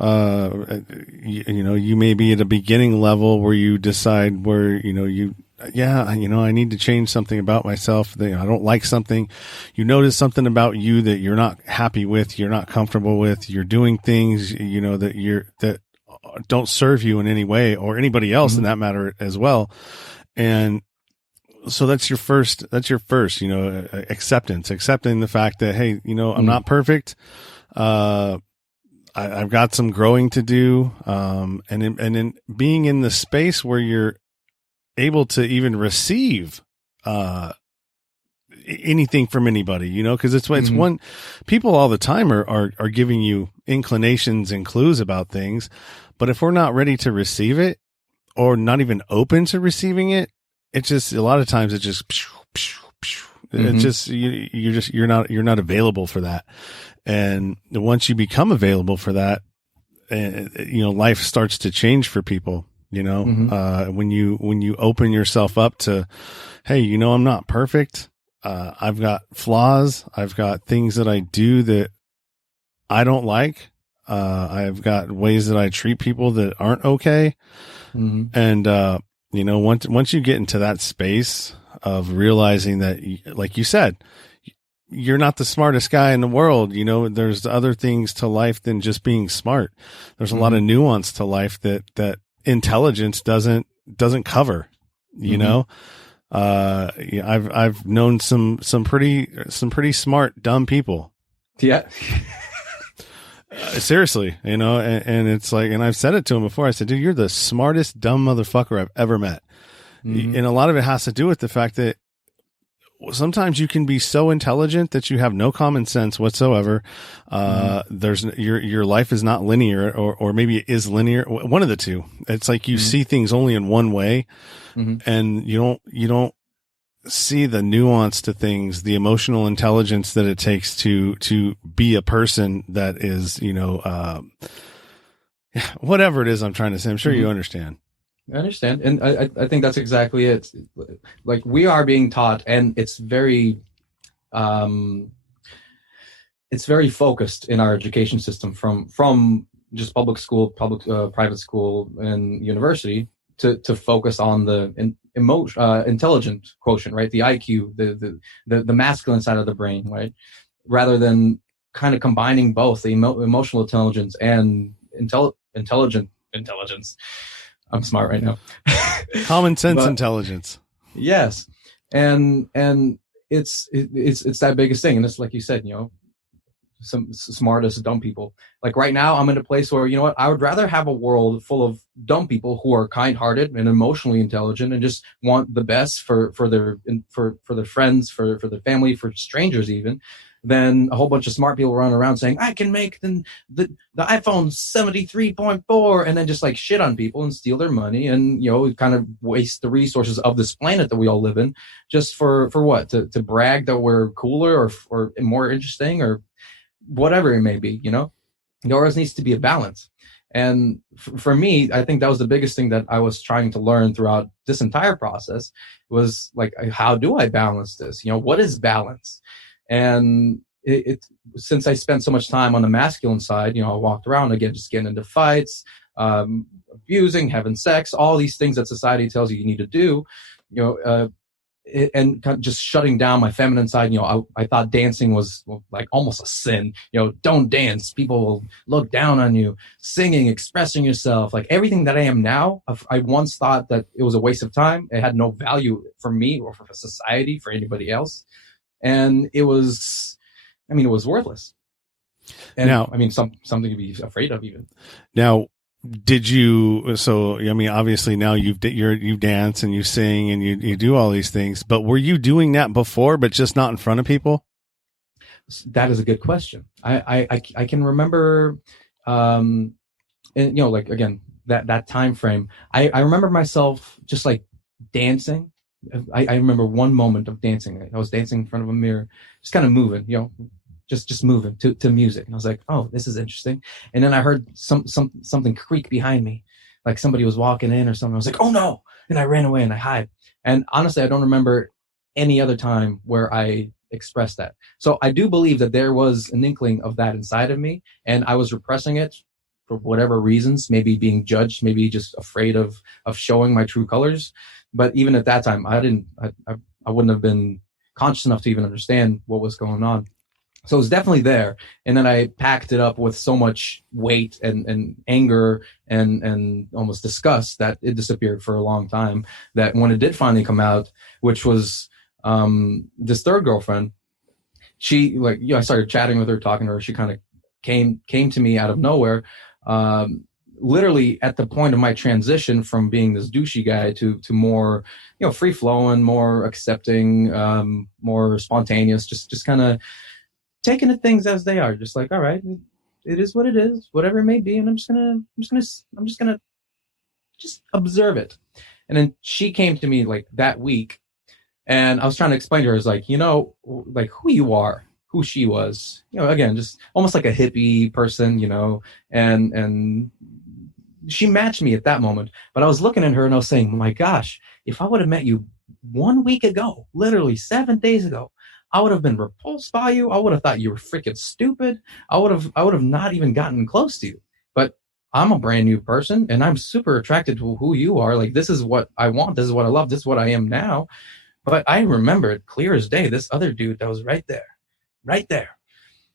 may be at a beginning level where you decide where, I need to change something about myself. I don't like something. You notice something about you that you're not happy with, you're not comfortable with, you're doing things, that don't serve you in any way, or anybody else in that matter as well. And so that's your first, acceptance, accepting the fact that, hey, I'm not perfect. I've got some growing to do. And in being in the space where you're able to even receive, anything from anybody, cause it's one, people all the time are giving you inclinations and clues about things. But if we're not ready to receive it, or not even open to receiving it, it's just, a lot of times it's just, it's just, you're not available for that. And once you become available for that, life starts to change for people, when you open yourself up to, hey, I'm not perfect. I've got flaws. I've got things that I do that I don't like. I've got ways that I treat people that aren't okay. And, once you get into that space of realizing that, like you said, you're not the smartest guy in the world. You know, there's other things to life than just being smart. There's a lot of nuance to life that intelligence doesn't cover, you know? Yeah, I've known some pretty smart, dumb people. Yeah. Seriously, you know, and it's like, and I've said it to him before. I said, dude, you're the smartest dumb motherfucker I've ever met. And a lot of it has to do with the fact that sometimes you can be so intelligent that you have no common sense whatsoever. There's your life is not linear, or maybe it is linear. One of the two. It's like you see things only in one way, and you don't see the nuance to things, the emotional intelligence that it takes to be a person that is, you know, whatever it is I'm trying to say. I'm sure you understand. I understand. And I think that's exactly it. Like, we are being taught, and it's very focused in our education system from just public school, private school, and university to focus on the intelligent quotient, right? The IQ, the masculine side of the brain, right? Rather than kind of combining both the emotional intelligence and intelligent intelligence. I'm smart right now. Common sense intelligence. Yes. And it's that biggest thing. And it's like you said, you know, some smartest dumb people. Like right now I'm in a place where, you know what, I would rather have a world full of dumb people who are kind-hearted and emotionally intelligent and just want the best for their friends, for their family, for strangers even, than a whole bunch of smart people running around saying, I can make the iPhone 73.4 and then just like shit on people and steal their money and, you know, kind of waste the resources of this planet that we all live in just for what? To brag that we're cooler or more interesting or whatever it may be, you know? There always needs to be a balance. And for me, I think that was the biggest thing that I was trying to learn throughout this entire process was like, how do I balance this? You know, what is balance? And it since I spent so much time on the masculine side, you know, I walked around again, just getting into fights, abusing, having sex, all these things that society tells you need to do, you know, and kind of just shutting down my feminine side. You know, I thought dancing was like almost a sin. You know, don't dance. People will look down on you. Singing, expressing yourself, like everything that I am now, I once thought that it was a waste of time. It had no value for me or for society, for anybody else. And it was worthless. And now, I mean, something to be afraid of even. Now, did you, so, I mean, obviously now you dance and you sing and you do all these things, but were you doing that before, but just not in front of people? That is a good question. I can remember, and you know, like again, that time frame, I remember myself just like dancing. I remember one moment of dancing. I was dancing in front of a mirror, just kind of moving, you know, just moving to music. And I was like, oh, this is interesting. And then I heard something creak behind me, like somebody was walking in or something. I was like, oh no. And I ran away and I hid. And honestly, I don't remember any other time where I expressed that. So I do believe that there was an inkling of that inside of me, and I was repressing it for whatever reasons, maybe being judged, maybe just afraid of showing my true colors. But even at that time, I wouldn't have been conscious enough to even understand what was going on. So it was definitely there. And then I packed it up with so much weight and anger and almost disgust that it disappeared for a long time. That when it did finally come out, which was this third girlfriend, she, like, you know, I started chatting with her, talking to her. She kind of came to me out of nowhere. Literally at the point of my transition from being this douchey guy to more, you know, free flowing, more accepting, more spontaneous, just kind of taking the things as they are, just like, all right, it is what it is, whatever it may be, and I'm just gonna observe it. And then she came to me like that week, and I was trying to explain to her, I was like, you know, like who you are, who she was, you know, again, just almost like a hippie person, you know, and she matched me at that moment. But I was looking at her and I was saying, my gosh, if I would have met you 1 week ago, literally 7 days ago, I would have been repulsed by you. I would have thought you were freaking stupid. I would have not even gotten close to you. But I'm a brand new person and I'm super attracted to who you are. Like, this is what I want. This is what I love. This is what I am now. But I remember it clear as day, this other dude that was right there. right there.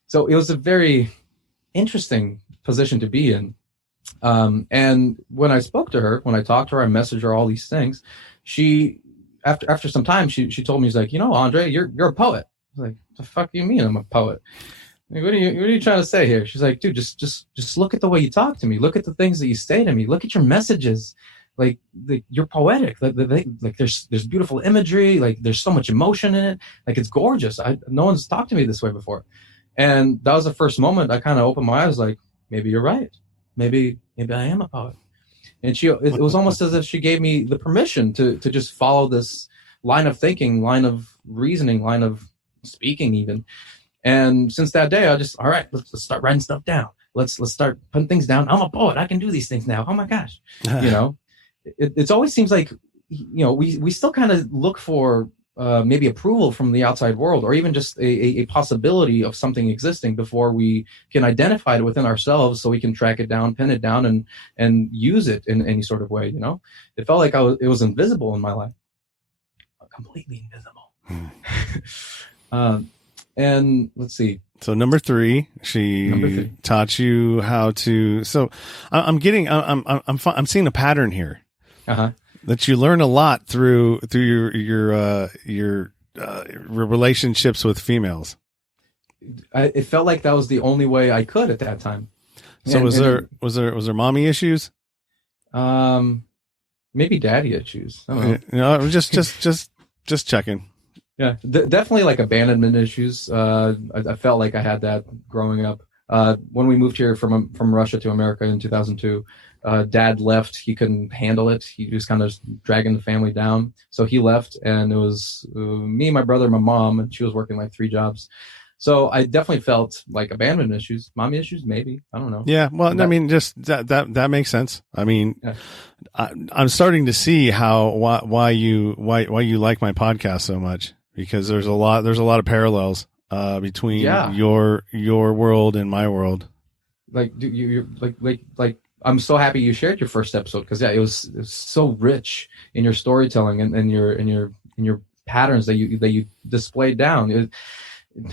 So it was a very interesting position to be in. And when I spoke to her, when I talked to her, I messaged her all these things. She, after some time, she told me, she's like, Andre, you're a poet. I was like, the fuck do you mean I'm a poet? Like, what are you trying to say here? She's like, dude, just look at the way you talk to me. Look at the things that you say to me. Look at your messages. Like you're poetic. Like there's beautiful imagery. Like there's so much emotion in it. Like it's gorgeous. No one's talked to me this way before. And that was the first moment I kind of opened my eyes. Like, maybe you're right. Maybe I am a poet. And it was almost as if she gave me the permission to just follow this line of thinking, line of reasoning, line of speaking even. And since that day, all right, let's start writing stuff down. Let's start putting things down. I'm a poet. I can do these things now. Oh my gosh. It always seems like, we still kind of look for maybe approval from the outside world, or even just a possibility of something existing before we can identify it within ourselves, so we can track it down, pin it down, and use it in any sort of way. It felt like it was invisible in my life, completely invisible. And let's see. So number 3, she taught you how to. So I'm seeing a pattern here. That you learn a lot through your relationships with females. It felt like that was the only way I could at that time. So was there mommy issues? Maybe daddy issues. I don't know. No, just checking. Yeah, definitely like abandonment issues. I felt like I had that growing up. When we moved here from Russia to America in 2002, dad left. He couldn't handle it. He was kind of dragging the family down. So he left, and it was me, my brother, my mom, and she was working like 3 jobs. So I definitely felt like abandonment issues, mommy issues, maybe. I don't know. Yeah, well, just that makes sense. I mean, yeah. I'm starting to see why you like my podcast so much, because there's a lot of parallels between your world and my world. Like you're like I'm so happy you shared your first episode, because it was so rich in your storytelling and your patterns that you displayed down.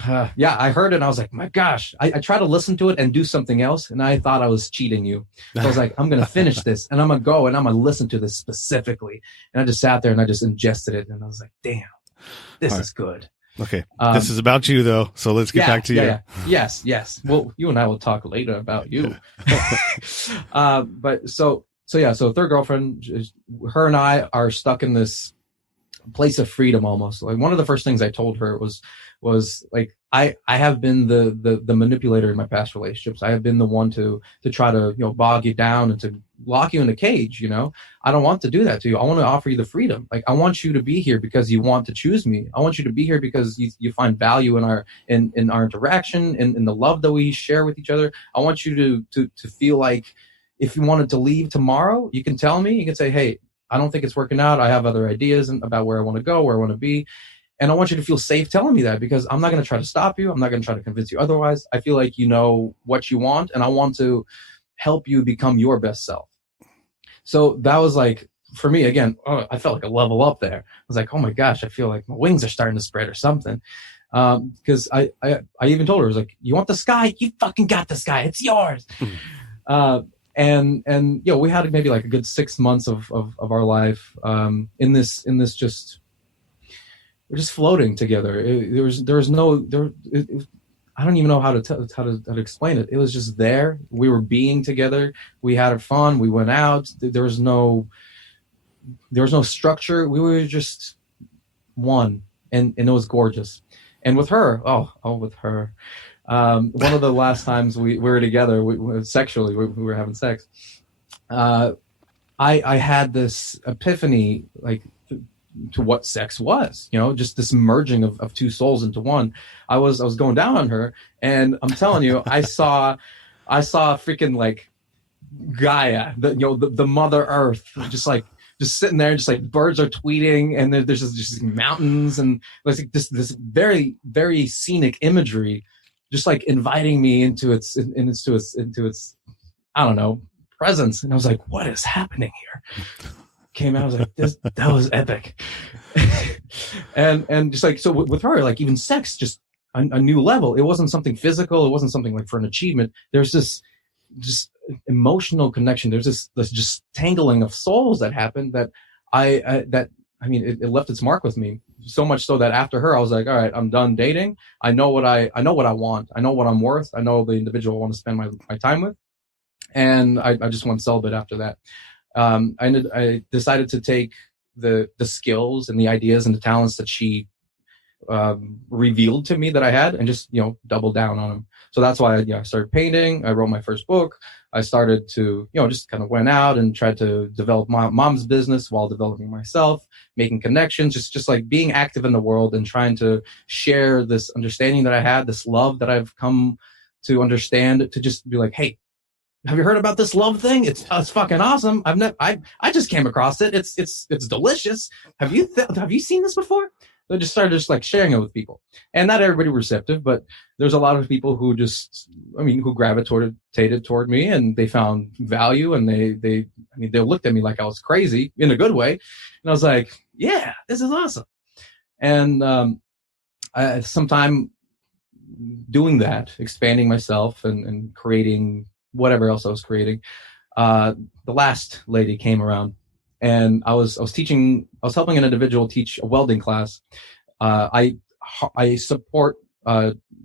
I heard it and I was like, my gosh, I tried to listen to it and do something else, and I thought I was cheating you. So I was like, I'm going to finish this, and I'm going to go and I'm going to listen to this specifically. And I just sat there and I just ingested it, and I was like, damn, this is good. Okay. This is about you though. So let's get back to you. Yeah. Yes. Well, you and I will talk later about you. But so third girlfriend, her and I are stuck in this place of freedom almost. Like, one of the first things I told her was like, I have been the manipulator in my past relationships. I have been the one to try to, bog you down and to lock you in a cage. I don't want to do that to you. I want to offer you the freedom. Like, I want you to be here because you want to choose me. I want you to be here because you find value in our interaction, in the love that we share with each other. I want you to feel like, if you wanted to leave tomorrow, you can tell me. You can say, hey, I don't think it's working out. I have other ideas about where I want to go, where I want to be. And I want you to feel safe telling me that, because I'm not going to try to stop you. I'm not going to try to convince you otherwise. I feel like you know what you want, and I want to help you become your best self. So that was like, for me, again, I felt like a level up there. I was like, oh my gosh, I feel like my wings are starting to spread or something. Because I even told her, I was like, you want the sky? You fucking got the sky. It's yours. And we had maybe like a good 6 months of our life in this just, we're just floating together. There was no I don't even know how to explain it. It was just there. We were being together. We had fun. We went out. There was no structure. We were just one, and it was gorgeous. And with her, with her. One of the last times we were together, sexually, we were having sex. I had this epiphany, like, to what sex was, just this merging of two souls into one. I was going down on her, and I'm telling you, I saw freaking like Gaia, the Mother Earth, just sitting there, just like birds are tweeting, and there's just mountains, and there's like this very, very scenic imagery, just like inviting me into its I don't know, presence. And I was like, what is happening here? Came out, I was like, that was epic. and just like, so with her, like, even sex just a new level. It wasn't something physical. It wasn't something like for an achievement. There's this just emotional connection. There's this just tangling of souls that happened that it left its mark with me, so much so that after her, I was like, all right, I'm done dating. I know what I want. I know what I'm worth. I know the individual I want to spend my time with. And I just went celibate after that. I decided to take the skills and the ideas and the talents that she revealed to me that I had, and just double down on them. So that's why I started painting. I wrote my first book. I started to just kind of went out and tried to develop my mom's business while developing myself, making connections, just like being active in the world and trying to share this understanding that I had, this love that I've come to understand, to just be like, hey, have you heard about this love thing? It's fucking awesome. I just came across it. It's delicious. Have you seen this before? So I just started sharing it with people, and not everybody receptive, but there's a lot of people who who gravitated toward me, and they found value, and they looked at me like I was crazy in a good way, and I was like, yeah, this is awesome. And sometime doing that, expanding myself and creating whatever else I was creating, the last lady came around, and I was helping an individual teach a welding class. I support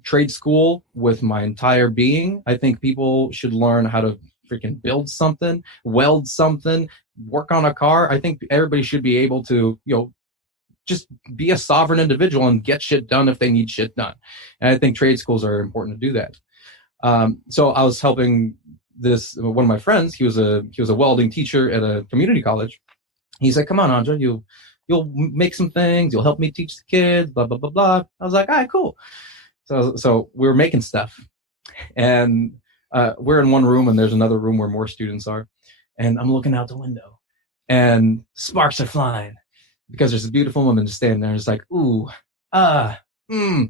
trade school with my entire being. I think people should learn how to freaking build something, weld something, work on a car. I think everybody should be able to, just be a sovereign individual and get shit done if they need shit done. And I think trade schools are important to do that. So I was helping one of my friends. He was a welding teacher at a community college. He's like, come on, Andrey, you'll make some things. You'll help me teach the kids, blah, blah, blah, blah. I was like, all right, cool. So we were making stuff, and we're in one room, and there's another room where more students are. And I'm looking out the window, and sparks are flying because there's a beautiful woman just standing there. And it's like, ooh, I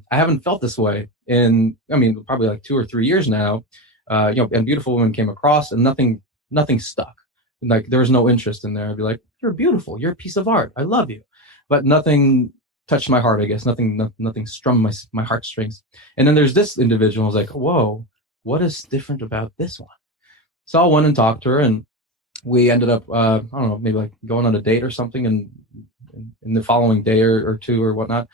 haven't felt this way in, probably like 2 or 3 years now. And beautiful woman came across, and nothing stuck. Like, there was no interest in there. I'd be like, you're beautiful. You're a piece of art. I love you. But nothing touched my heart, I guess. Nothing strummed my heartstrings. And then there's this individual. I was like, whoa, what is different about this one? So I went and talked to her, and we ended up, I don't know, maybe like going on a date or something, and in the following day or two or whatnot.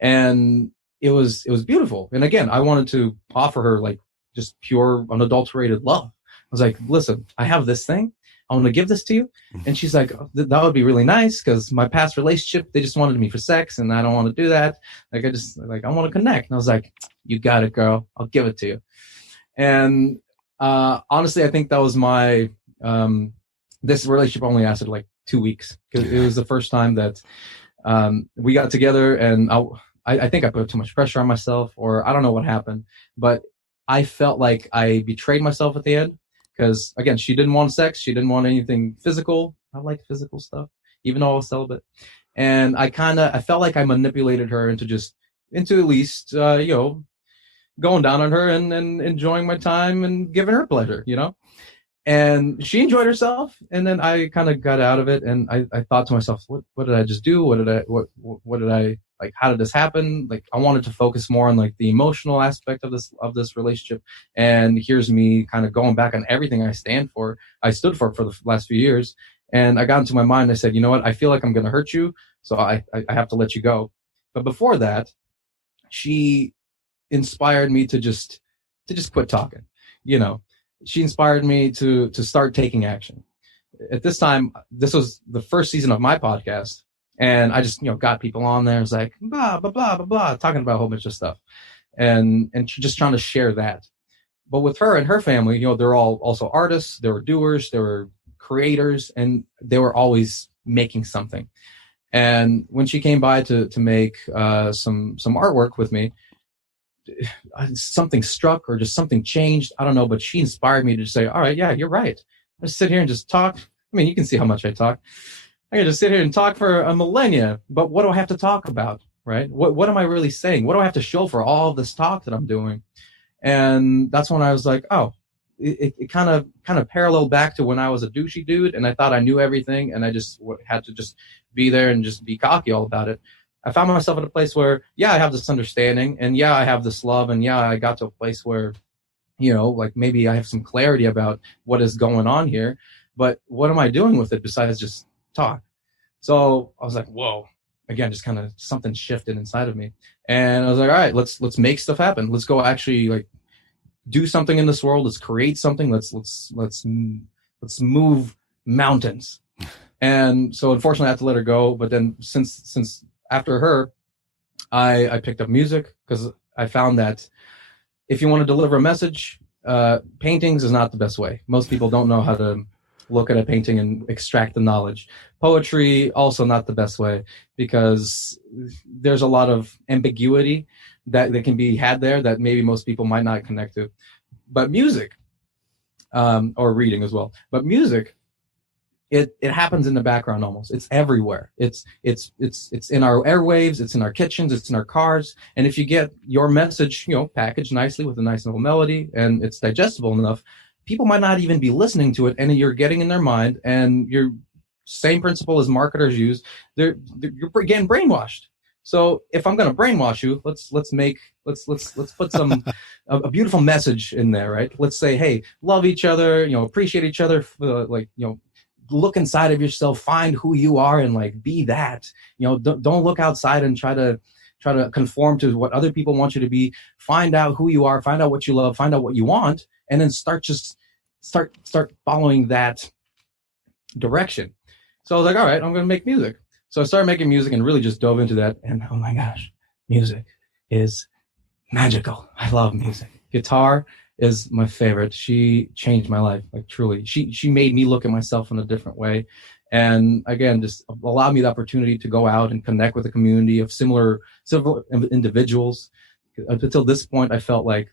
And it was beautiful. And again, I wanted to offer her like just pure, unadulterated love. I was like, listen, I have this thing. I want to give this to you. And she's like, that would be really nice, because my past relationship, they just wanted me for sex, and I don't want to do that. Like, I want to connect. And I was like, you got it, girl. I'll give it to you. And honestly, I think that was my, this relationship only lasted like 2 weeks, because it was the first time that we got together, and I think I put too much pressure on myself, or I don't know what happened, but I felt like I betrayed myself at the end. Because, again, she didn't want sex. She didn't want anything physical. I like physical stuff, even though I was celibate. And I felt like I manipulated her into at least, going down on her and enjoying my time and giving her pleasure, And she enjoyed herself. And then I kind of got out of it. And I thought to myself, what did I just do? What did I like, how did this happen? Like, I wanted to focus more on like the emotional aspect of this relationship. And here's me kind of going back on everything I stood for the last few years. And I got into my mind, I said, you know what? I feel like I'm going to hurt you. So I have to let you go. But before that, she inspired me to just quit talking. She inspired me to start taking action. At this time, this was the first season of my podcast. And I just, got people on there. It's like, blah, blah, blah, blah, blah, talking about a whole bunch of stuff. And just trying to share that. But with her and her family, they're all also artists. They were doers. They were creators. And they were always making something. And when she came by to make some artwork with me, something struck, or just something changed. I don't know. But she inspired me to just say, all right, yeah, you're right. Let's sit here and just talk. You can see how much I talk. I can just sit here and talk for a millennia, but what do I have to talk about, right? What am I really saying? What do I have to show for all of this talk that I'm doing? And that's when I was like, oh, it kind of paralleled back to when I was a douchey dude, and I thought I knew everything, and I just had to just be there and just be cocky all about it. I found myself at a place where, yeah, I have this understanding, and yeah, I have this love, and yeah, I got to a place where, like maybe I have some clarity about what is going on here, but what am I doing with it besides just talk? So I was like, whoa, again, just kind of something shifted inside of me. And I was like, all right, let's make stuff happen. Let's go actually like do something in this world. Let's create something. Let's move mountains. And so unfortunately I had to let her go. But then since after her, I picked up music, because I found that if you want to deliver a message, paintings is not the best way. Most people don't know how to look at a painting and extract the knowledge. Poetry, also not the best way, because there's a lot of ambiguity that can be had there that maybe most people might not connect to. But music, or reading as well. But music, it happens in the background almost. It's everywhere. It's in our airwaves, it's in our kitchens, it's in our cars. And if you get your message, packaged nicely with a nice little melody and it's digestible enough, people might not even be listening to it, and you're getting in their mind. And your same principle as marketers use, you're getting brainwashed. So if I'm going to brainwash you, let's put some a beautiful message in there, right? Let's say, hey, love each other, appreciate each other, look inside of yourself, find who you are, and like be that. Don't look outside and try to conform to what other people want you to be. Find out who you are, find out what you love, find out what you want, and then start following that direction. So I was like, all right, I'm going to make music. So I started making music and really just dove into that. And oh my gosh, music is magical. I love music. Guitar is my favorite. She changed my life, like truly. She made me look at myself in a different way. And again, just allowed me the opportunity to go out and connect with a community of similar individuals. Up until this point, I felt like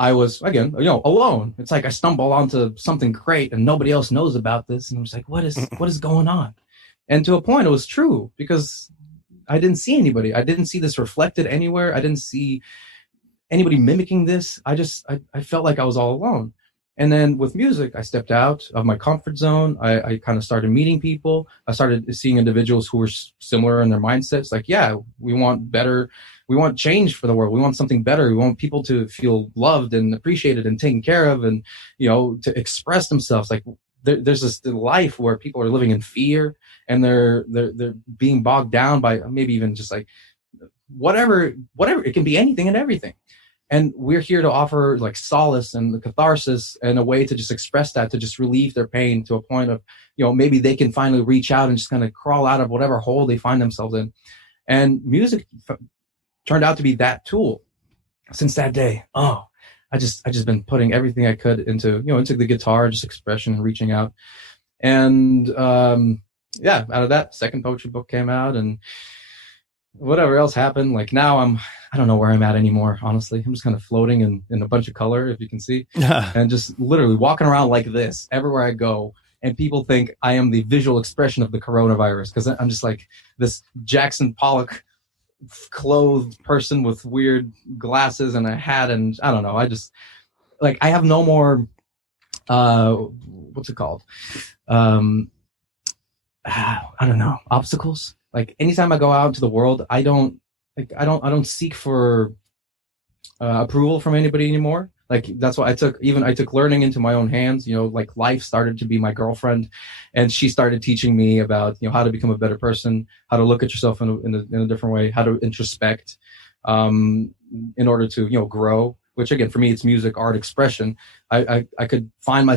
I was, again, alone. It's like I stumble onto something great and nobody else knows about this. And I was like, what is going on? And to a point, it was true, because I didn't see anybody. I didn't see this reflected anywhere. I didn't see anybody mimicking this. I felt like I was all alone. And then with music, I stepped out of my comfort zone. I kind of started meeting people. I started seeing individuals who were similar in their mindsets. Like, yeah, we want better. We want change for the world. We want something better. We want people to feel loved and appreciated and taken care of, and, to express themselves. Like, there's this life where people are living in fear, and they're being bogged down by maybe even just like whatever. It can be anything and everything. And we're here to offer like solace and the catharsis and a way to just express that, to just relieve their pain to a point of, maybe they can finally reach out and just kind of crawl out of whatever hole they find themselves in. And music turned out to be that tool. Since that day, I just been putting everything I could into the guitar, just expression and reaching out. And out of that, second poetry book came out, and whatever else happened, like now I don't know where I'm at anymore, honestly. I'm just kind of floating in a bunch of color, if you can see, and just literally walking around like this everywhere I go. And people think I am the visual expression of the coronavirus, because I'm just like this Jackson Pollock clothed person with weird glasses and a hat, and I don't know. I just like, I have no more what's it called? I don't know, obstacles. Like anytime I go out into the world, I don't seek for approval from anybody anymore. Like that's why I took learning into my own hands. Like life started to be my girlfriend, and she started teaching me about how to become a better person, how to look at yourself in a different way, how to introspect, in order to grow. Which again, for me, it's music, art, expression. I could find my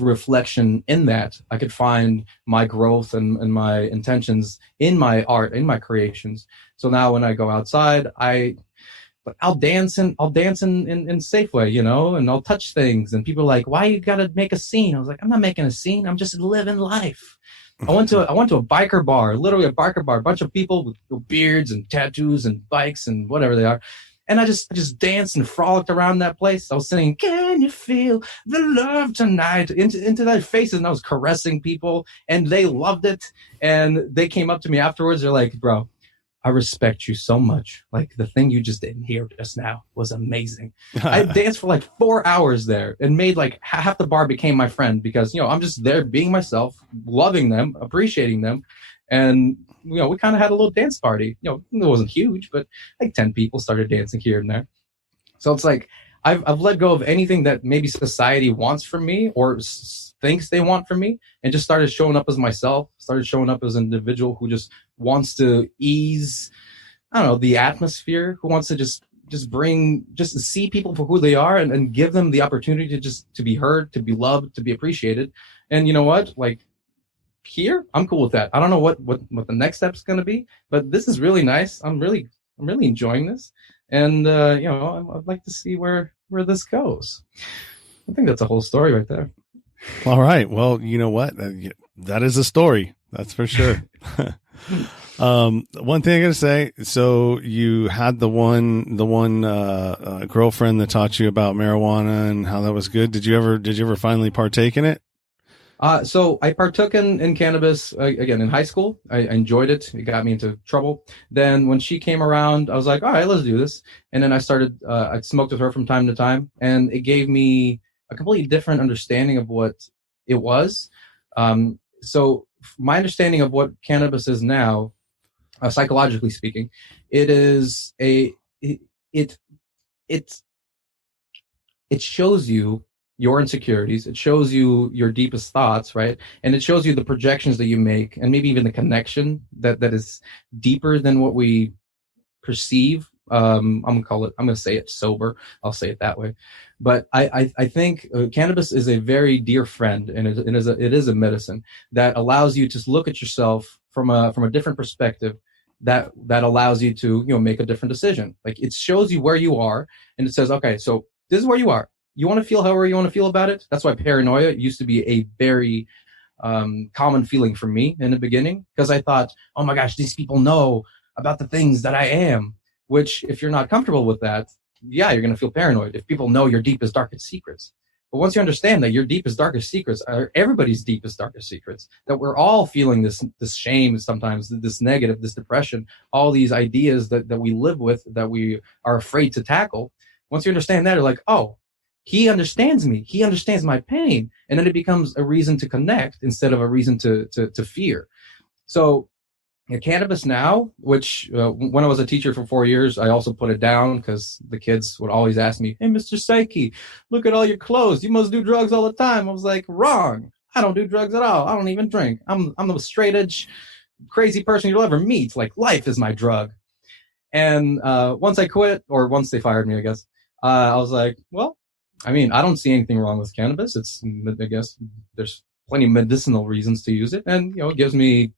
reflection in that. I could find my growth and my intentions in my art, in my creations. So now when I go outside, I'll dance in Safeway, and I'll touch things, and people are like, why you gotta make a scene? I was like, I'm not making a scene. I'm just living life. I went to a biker bar, literally a biker bar, a bunch of people with beards and tattoos and bikes and whatever they are. And I just danced and frolicked around that place. I was singing, "Can you feel the love tonight?" into their faces, and I was caressing people, and they loved it. And they came up to me afterwards. They're like, "Bro, I respect you so much. Like the thing you just did here just now was amazing." I danced for like 4 hours there and made like half the bar became my friend, because I'm just there being myself, loving them, appreciating them, and we kind of had a little dance party. It wasn't huge, but like 10 people started dancing here and there. So it's like I've let go of anything that maybe society wants from me or thinks they want from me, and just started showing up as myself. Started showing up as an individual who just wants to ease, I don't know, the atmosphere. Who wants to just see people for who they are, and give them the opportunity to be heard, to be loved, to be appreciated. And you know what? Like, here, I'm cool with that. I don't know what the next step's going to be, but this is really nice. I'm really enjoying this. And, I'd like to see where this goes. I think that's a whole story right there. All right. Well, you know what? That is a story. That's for sure. One thing I gotta say, so you had the one girlfriend that taught you about marijuana and how that was good. Did you ever finally partake in it? So I partook in cannabis again in high school. I enjoyed it. It got me into trouble. Then when she came around, I was like, all right, let's do this. And then I smoked with her from time to time, and it gave me a completely different understanding of what it was. So my understanding of what cannabis is now, psychologically speaking, it shows you your insecurities. It shows you your deepest thoughts, right? And it shows you the projections that you make, and maybe even the connection that is deeper than what we perceive. I'm gonna say it sober. I'll say it that way. But I think cannabis is a very dear friend, and it is a medicine that allows you to look at yourself from a different perspective, that allows you to make a different decision. Like, it shows you where you are, and it says, okay, so this is where you are. You want to feel however you want to feel about it. That's why paranoia used to be a very common feeling for me in the beginning, because I thought, oh my gosh, these people know about the things that I am. Which, if you're not comfortable with that, yeah, you're going to feel paranoid if people know your deepest, darkest secrets. But once you understand that your deepest, darkest secrets are everybody's deepest, darkest secrets, that we're all feeling this shame sometimes, this negative, this depression, all these ideas that we live with, that we are afraid to tackle. Once you understand that, you're like, oh, he understands me. He understands my pain. And then it becomes a reason to connect instead of a reason to fear. So cannabis now, which when I was a teacher for 4 years, I also put it down because the kids would always ask me, hey, Mr. Psyche, look at all your clothes. You must do drugs all the time. I was like, wrong. I don't do drugs at all. I don't even drink. I'm the straight edge, crazy person you'll ever meet. Like, life is my drug. And once I quit, or once they fired me, I guess, I was like, well, I mean, I don't see anything wrong with cannabis. I guess there's plenty of medicinal reasons to use it. And, it gives me,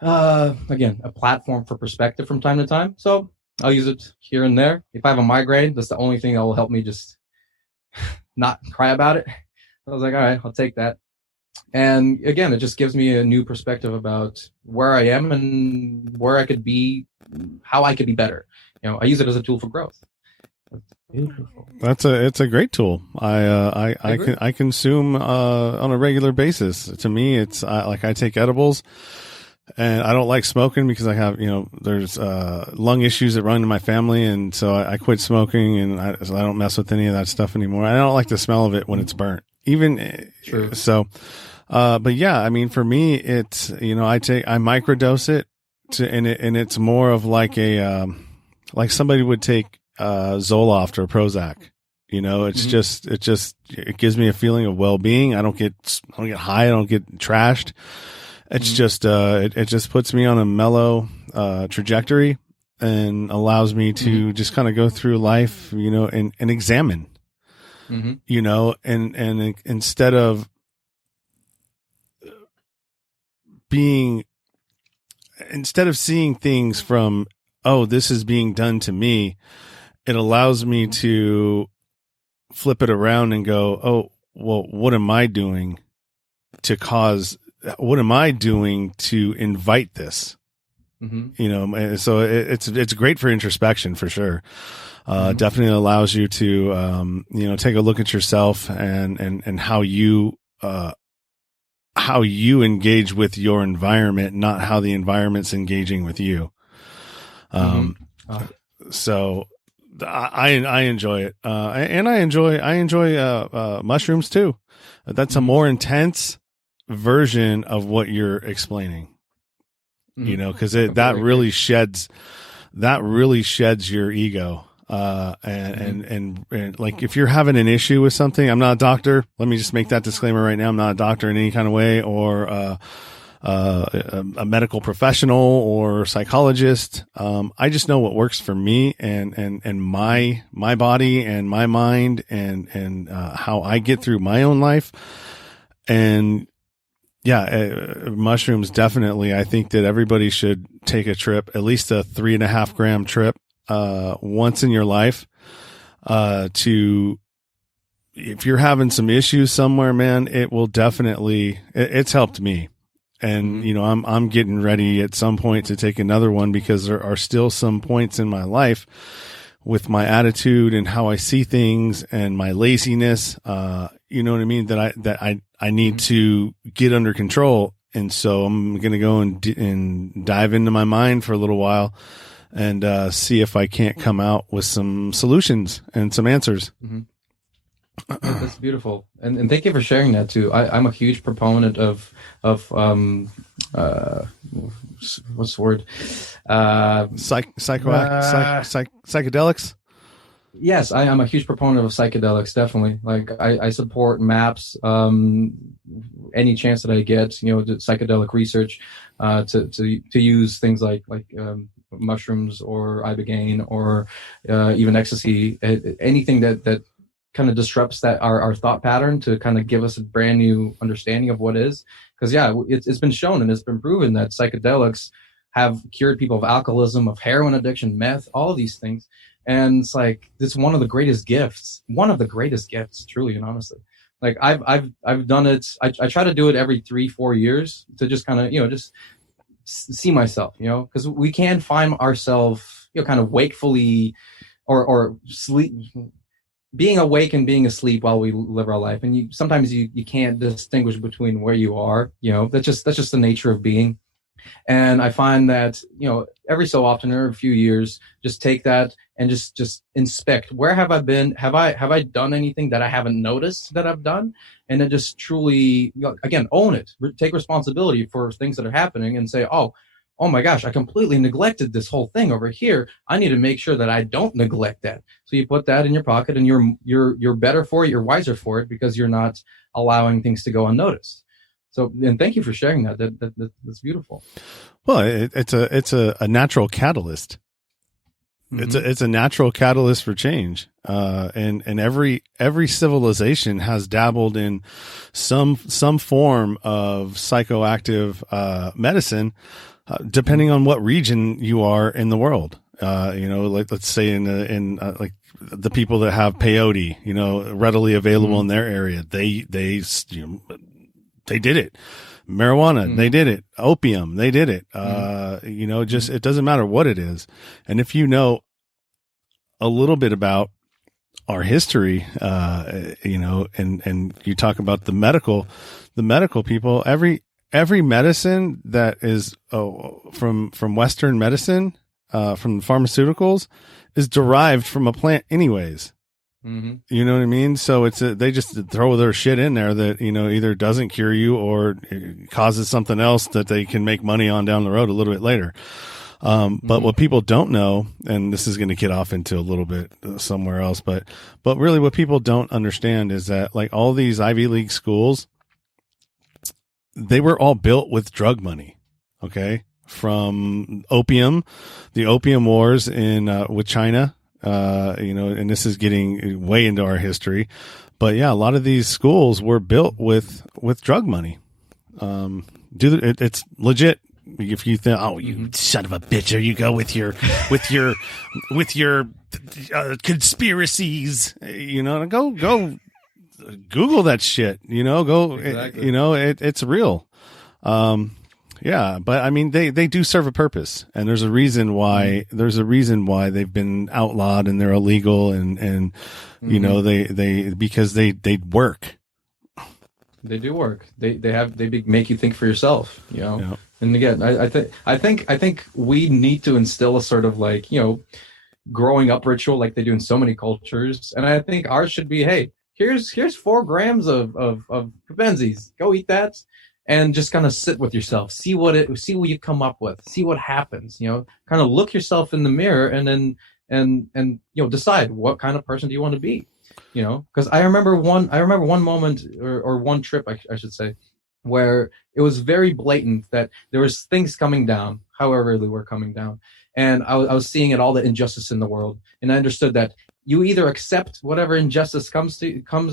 again, a platform for perspective from time to time. So I'll use it here and there. If I have a migraine, that's the only thing that will help me just not cry about it. I was like, all right, I'll take that. And again, it just gives me a new perspective about where I am and where I could be, how I could be better. I use it as a tool for growth. Beautiful. It's a great tool. I consume on a regular basis. To me, it's like I take edibles, and I don't like smoking because I have there's lung issues that run in my family, and so I quit smoking, and so I don't mess with any of that stuff anymore. I don't like the smell of it when it's burnt, even. True. So. But yeah, I mean, for me, it's I microdose it and it's more of like like somebody would take Zoloft or Prozac. It gives me a feeling of well-being. I don't get high. I don't get trashed. It's just it just puts me on a mellow trajectory and allows me to just kind of go through life, and examine, and instead of seeing things from, oh, this is being done to me, it allows me to flip it around and go, oh, well, what am I doing to invite this? So it's great for introspection for sure. Definitely allows you to, take a look at yourself and how you engage with your environment, not how the environment's engaging with you. So I enjoy it. And I enjoy mushrooms too. That's a more intense version of what you're explaining. you know, because that really sheds your ego. And like, if you're having an issue with something, I'm not a doctor. Let me just make that disclaimer right now. I'm not a doctor in any kind of way, or a medical professional or psychologist. I just know what works for me and my body and my mind and how I get through my own life. And yeah, mushrooms, definitely. I think that everybody should take a trip, at least a 3.5 gram trip, once in your life, if you're having some issues somewhere, man, it will definitely, it's helped me. And, you know, I'm getting ready at some point to take another one, because there are still some points in my life with my attitude and how I see things and my laziness, you know what I mean, that I need to get under control. And so I'm going to go and dive into my mind for a little while and see if I can't come out with some solutions and some answers. Mm-hmm. That's beautiful, and thank you for sharing that too. I'm a huge proponent of what's the word? Psychedelics. Yes, I am a huge proponent of psychedelics. Definitely, like I support MAPS. Any chance that I get, you know, psychedelic research, to use things like mushrooms or ibogaine or even ecstasy, anything that kind of disrupts that our thought pattern, to kind of give us a brand new understanding of what is. Because yeah, it's been shown and it's been proven that psychedelics have cured people of alcoholism, of heroin addiction, meth, all of these things. And it's like, it's one of the greatest gifts, truly and honestly. Like I've done it. I try to do it every 3-4 years to just kind of, you know, just see myself, you know, because we can find ourselves, you know, kind of wakefully or sleep, being awake and being asleep while we live our life. And sometimes you can't distinguish between where you are, you know, that's just the nature of being. And I find that, you know, every so often, or a few years, just take that and just inspect, where have I been? Have I done anything that I haven't noticed that I've done? And then just truly, you know, again, own it, take responsibility for things that are happening, and say, oh my gosh, I completely neglected this whole thing over here. I need to make sure that I don't neglect that. So you put that in your pocket, and you're better for it, you're wiser for it, because you're not allowing things to go unnoticed. So, and thank you for sharing that. That's beautiful. Well, it's a natural catalyst. Mm-hmm. It's a natural catalyst for change. And every civilization has dabbled in some form of psychoactive medicine, depending on what region you are in the world. You know, like, let's say in like the people that have peyote, you know, readily available in their area, they did it. Marijuana, they did it. Opium, they did it. You know, just, it doesn't matter what it is. And if you know a little bit about our history, you know, and you talk about the medical people, every medicine that is from Western medicine, from pharmaceuticals, is derived from a plant anyways. Mm-hmm. You know what I mean? So they just throw their shit in there that, you know, either doesn't cure you or it causes something else that they can make money on down the road a little bit later. But what people don't know, and this is going to get off into a little bit somewhere else, but really what people don't understand is that, like, all these Ivy League schools, they were all built with drug money. Okay. From opium, the opium wars with China, you know, and this is getting way into our history, but yeah, a lot of these schools were built with drug money. It's legit. If you think, oh, you son of a bitch, there you go with your conspiracies, you know, go Google that shit, you know, exactly. You know, it's real. Yeah, but I mean, they do serve a purpose, and there's a reason why they've been outlawed and they're illegal, and you know, because they work. They do work. They make you think for yourself, you know. Yeah. And again, I think we need to instill a sort of, like, you know, growing up ritual like they do in so many cultures, and I think ours should be, hey, here's 4 grams of Benzes. Go eat that. and just kind of sit with yourself, see what you come up with, see what happens, kind of look yourself in the mirror, and then and decide what kind of person do you want to be, because I remember one moment, or one trip, I should say, where it was very blatant that there was things coming down, however they were coming down, and I was seeing it, all the injustice in the world, and I understood that you either accept whatever injustice comes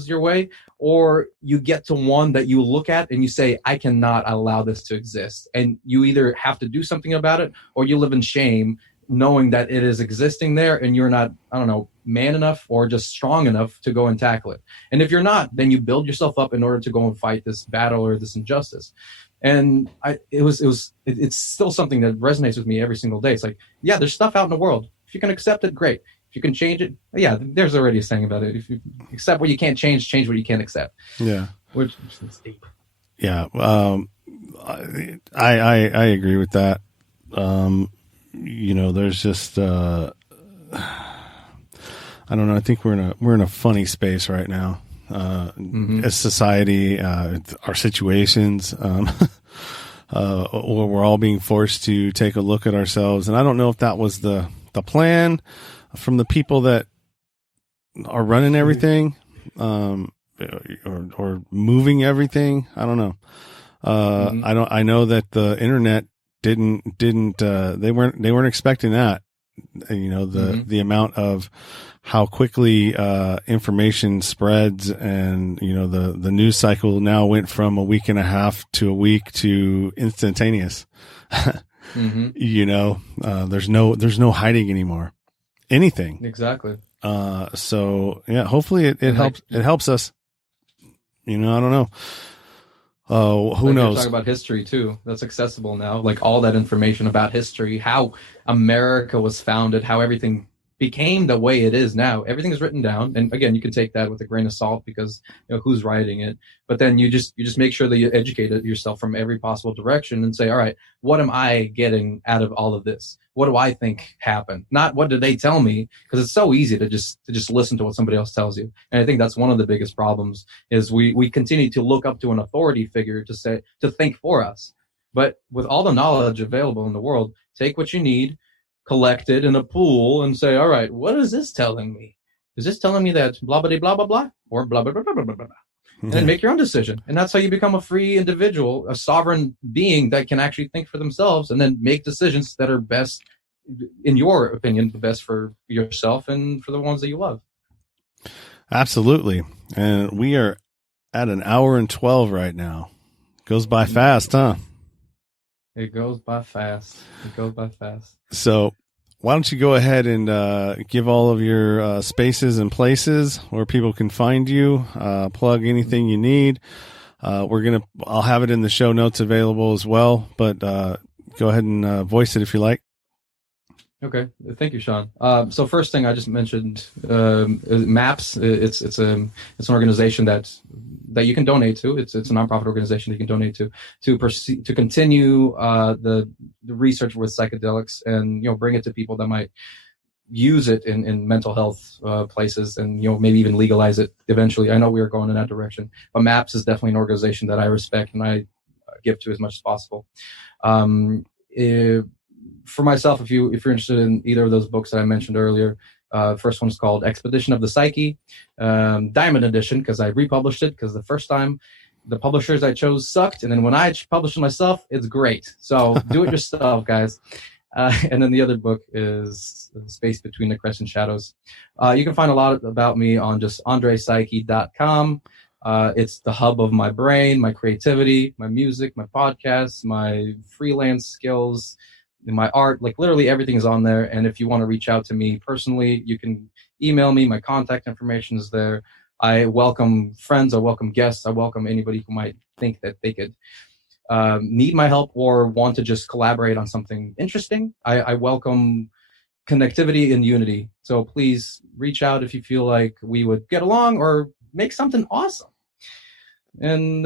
your way, or you get to one that you look at and you say, I cannot allow this to exist. And you either have to do something about it, or you live in shame, knowing that it is existing there and you're not, I don't know, man enough or just strong enough to go and tackle it. And if you're not, then you build yourself up in order to go and fight this battle or this injustice. And it's still something that resonates with me every single day. It's like, yeah, there's stuff out in the world. If you can accept it, great. If you can change it, yeah, there's already a saying about it. If you accept what you can't change what you can't accept. Yeah. Which is deep. Yeah. I agree with that. There's just, I don't know. I think we're in a funny space right now. As society, our situations, or we're all being forced to take a look at ourselves. And I don't know if that was the plan from the people that are running everything, or moving everything. I don't know. I know that the internet didn't they weren't expecting that. The amount of how quickly information spreads, and the news cycle now went from a week and a half to a week to instantaneous. There's no hiding anymore. Anything. Exactly. So yeah, hopefully it helps us. I don't know. Who knows? Talk about history too. That's accessible now. Like all that information about history, how America was founded, how everything became the way it is now. Everything is written down, and again, you can take that with a grain of salt, because who's writing it. But then you just make sure that you educate yourself from every possible direction and say, all right, what am I getting out of all of this? What do I think happened? Not what did they tell me? Because it's so easy to just listen to what somebody else tells you. And I think that's one of the biggest problems, is we continue to look up to an authority figure to think for us. But with all the knowledge available in the world, take what you need, collect it in a pool, and say, all right, what is this telling me? Is this telling me that blah, blah, blah, blah, blah, or blah, blah, blah, blah, blah, blah, blah? And then make your own decision. And that's how you become a free individual, a sovereign being that can actually think for themselves and then make decisions that are best, in your opinion, the best for yourself and for the ones that you love. Absolutely. And we are at 1 hour and 12 right now. Goes by fast, huh? It goes by fast. So why don't you go ahead and give all of your spaces and places where people can find you, plug anything you need. I'll have it in the show notes available as well, but go ahead and voice it if you like. Okay, thank you, Sean. So first thing I just mentioned, MAPS. It's an organization that you can donate to. It's a nonprofit organization that you can donate to continue the research with psychedelics, and bring it to people that might use it in mental health places, and maybe even legalize it eventually. I know we are going in that direction, but MAPS is definitely an organization that I respect and I give to as much as possible. For myself, if you're interested in either of those books that I mentioned earlier, first one is called Expedition of the Psyche, Diamond Edition, because I republished it, because the first time the publishers I chose sucked, and then when I published it myself, it's great. So do it yourself, guys. And then the other book is Space Between the Crest and Shadows. You can find a lot about me on just andreypsyche.com. It's the hub of my brain, my creativity, my music, my podcasts, my freelance skills, my art. Like literally everything is on there. And if you want to reach out to me personally, you can email me. My contact information is there. I welcome friends. I welcome guests. I welcome anybody who might think that they could need my help or want to just collaborate on something interesting. I welcome connectivity and unity. So please reach out if you feel like we would get along or make something awesome. And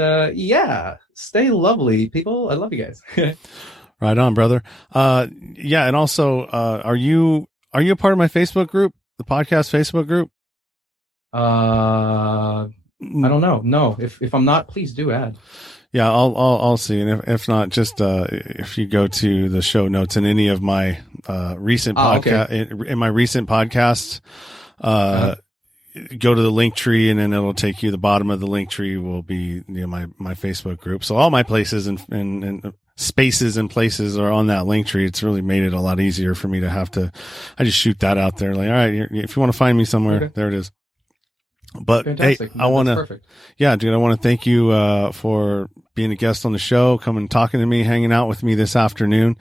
stay lovely, people. I love you guys. Right on, brother. Yeah, and also, are you a part of my Facebook group, the podcast Facebook group? I don't know. No, if I'm not, please do add. Yeah, I'll see. And if not, just if you go to the show notes in any of my recent podcast in my recent podcasts, go to the link tree, and then it'll take you. The bottom of the link tree will be my Facebook group. So all my places and spaces and places are on that link tree. It's really made it a lot easier for me to have to. I just shoot that out there. Like, all right, if you want to find me somewhere, there it is. But fantastic. Hey, I want to, yeah, dude, I want to thank you for being a guest on the show, coming and talking to me, hanging out with me this afternoon.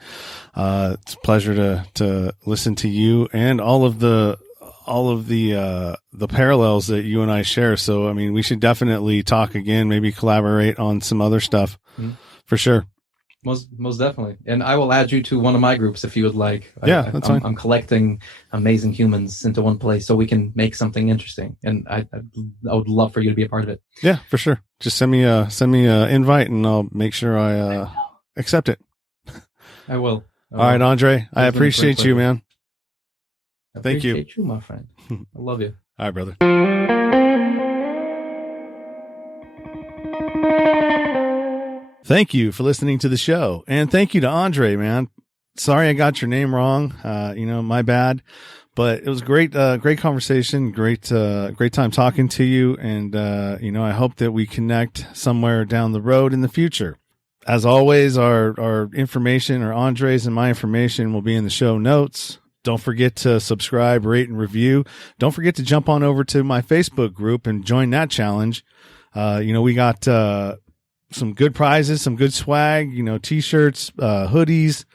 It's a pleasure to listen to you and all of the parallels that you and I share. So, I mean, we should definitely talk again, maybe collaborate on some other stuff for sure. Most definitely. And I will add you to one of my groups if you would like. Yeah, that's fine. I'm collecting amazing humans into one place so we can make something interesting. And I would love for you to be a part of it. Yeah, for sure. Just send me a invite and I'll make sure I accept it. I will. All right, Andre, I appreciate you, man. Thank you. Appreciate you, my friend. I love you. All right, brother. Thank you for listening to the show. And thank you to Andre, man. Sorry I got your name wrong. My bad. But it was great conversation, great time talking to you. And, I hope that we connect somewhere down the road in the future. As always, our information, or Andre's and my information, will be in the show notes. Don't forget to subscribe, rate, and review. Don't forget to jump on over to my Facebook group and join that challenge. We got, some good prizes, some good swag, t-shirts, hoodies,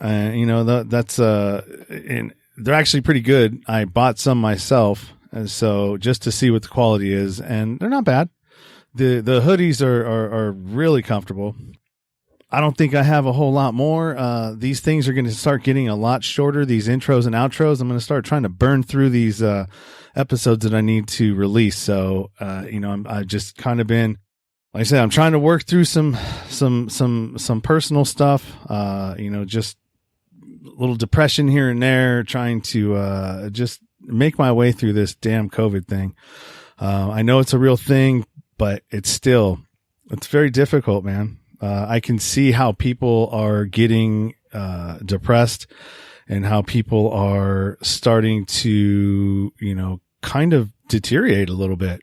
that's, and they're actually pretty good. I bought some myself. And so just to see what the quality is, and they're not bad. The hoodies are really comfortable. I don't think I have a whole lot more. These things are going to start getting a lot shorter, these intros and outros. I'm going to start trying to burn through these, episodes that I need to release. So, I've just kind of been, like I said, I'm trying to work through some personal stuff, just a little depression here and there, trying to just make my way through this damn COVID thing. I know it's a real thing, but it's very difficult, man. I can see how people are getting depressed and how people are starting to, kind of deteriorate a little bit,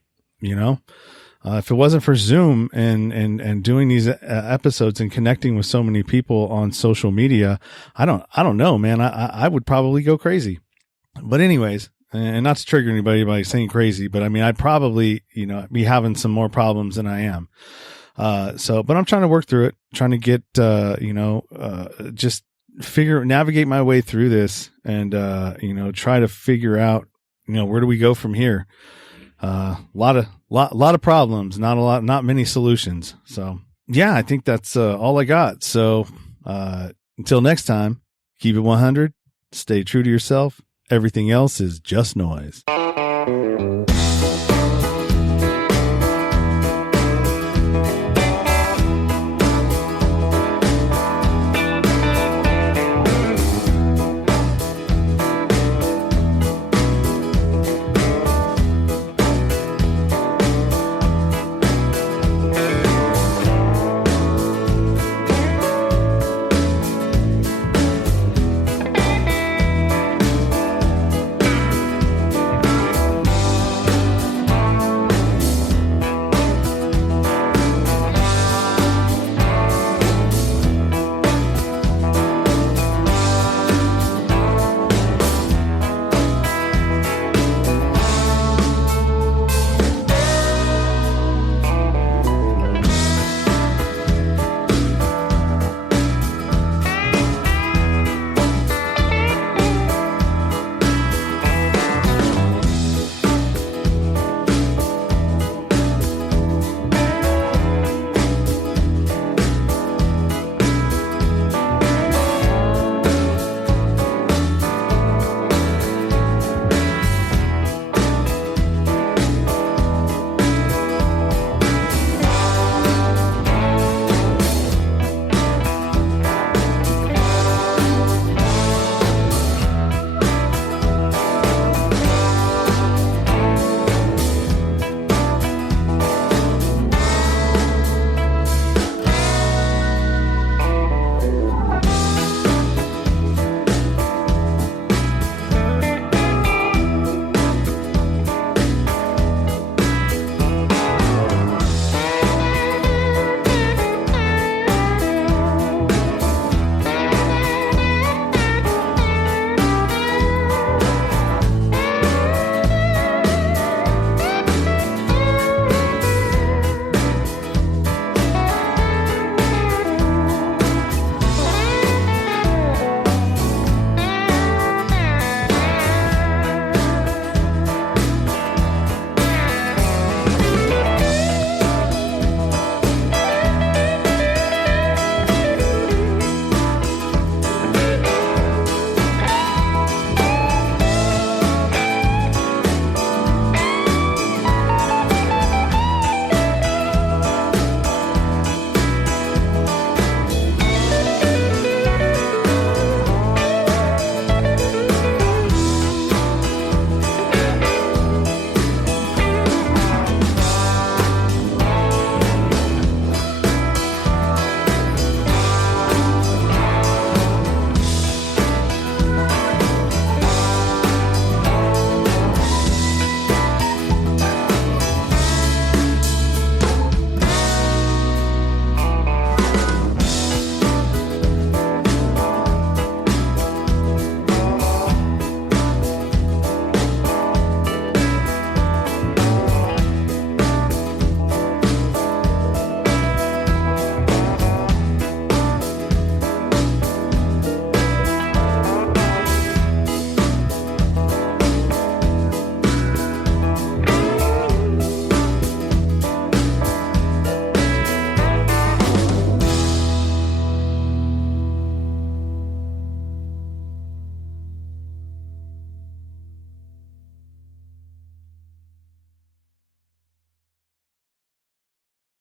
if it wasn't for Zoom and doing these episodes and connecting with so many people on social media, I don't know, man. I would probably go crazy. But anyways, and not to trigger anybody by saying crazy, but I mean, I'd probably, be having some more problems than I am. But I'm trying to work through it, trying to get, just navigate my way through this and, try to figure out, where do we go from here? Lot of problems, not many solutions. So yeah, I think that's all I got. So until next time, keep it 100, stay true to yourself. Everything else is just noise.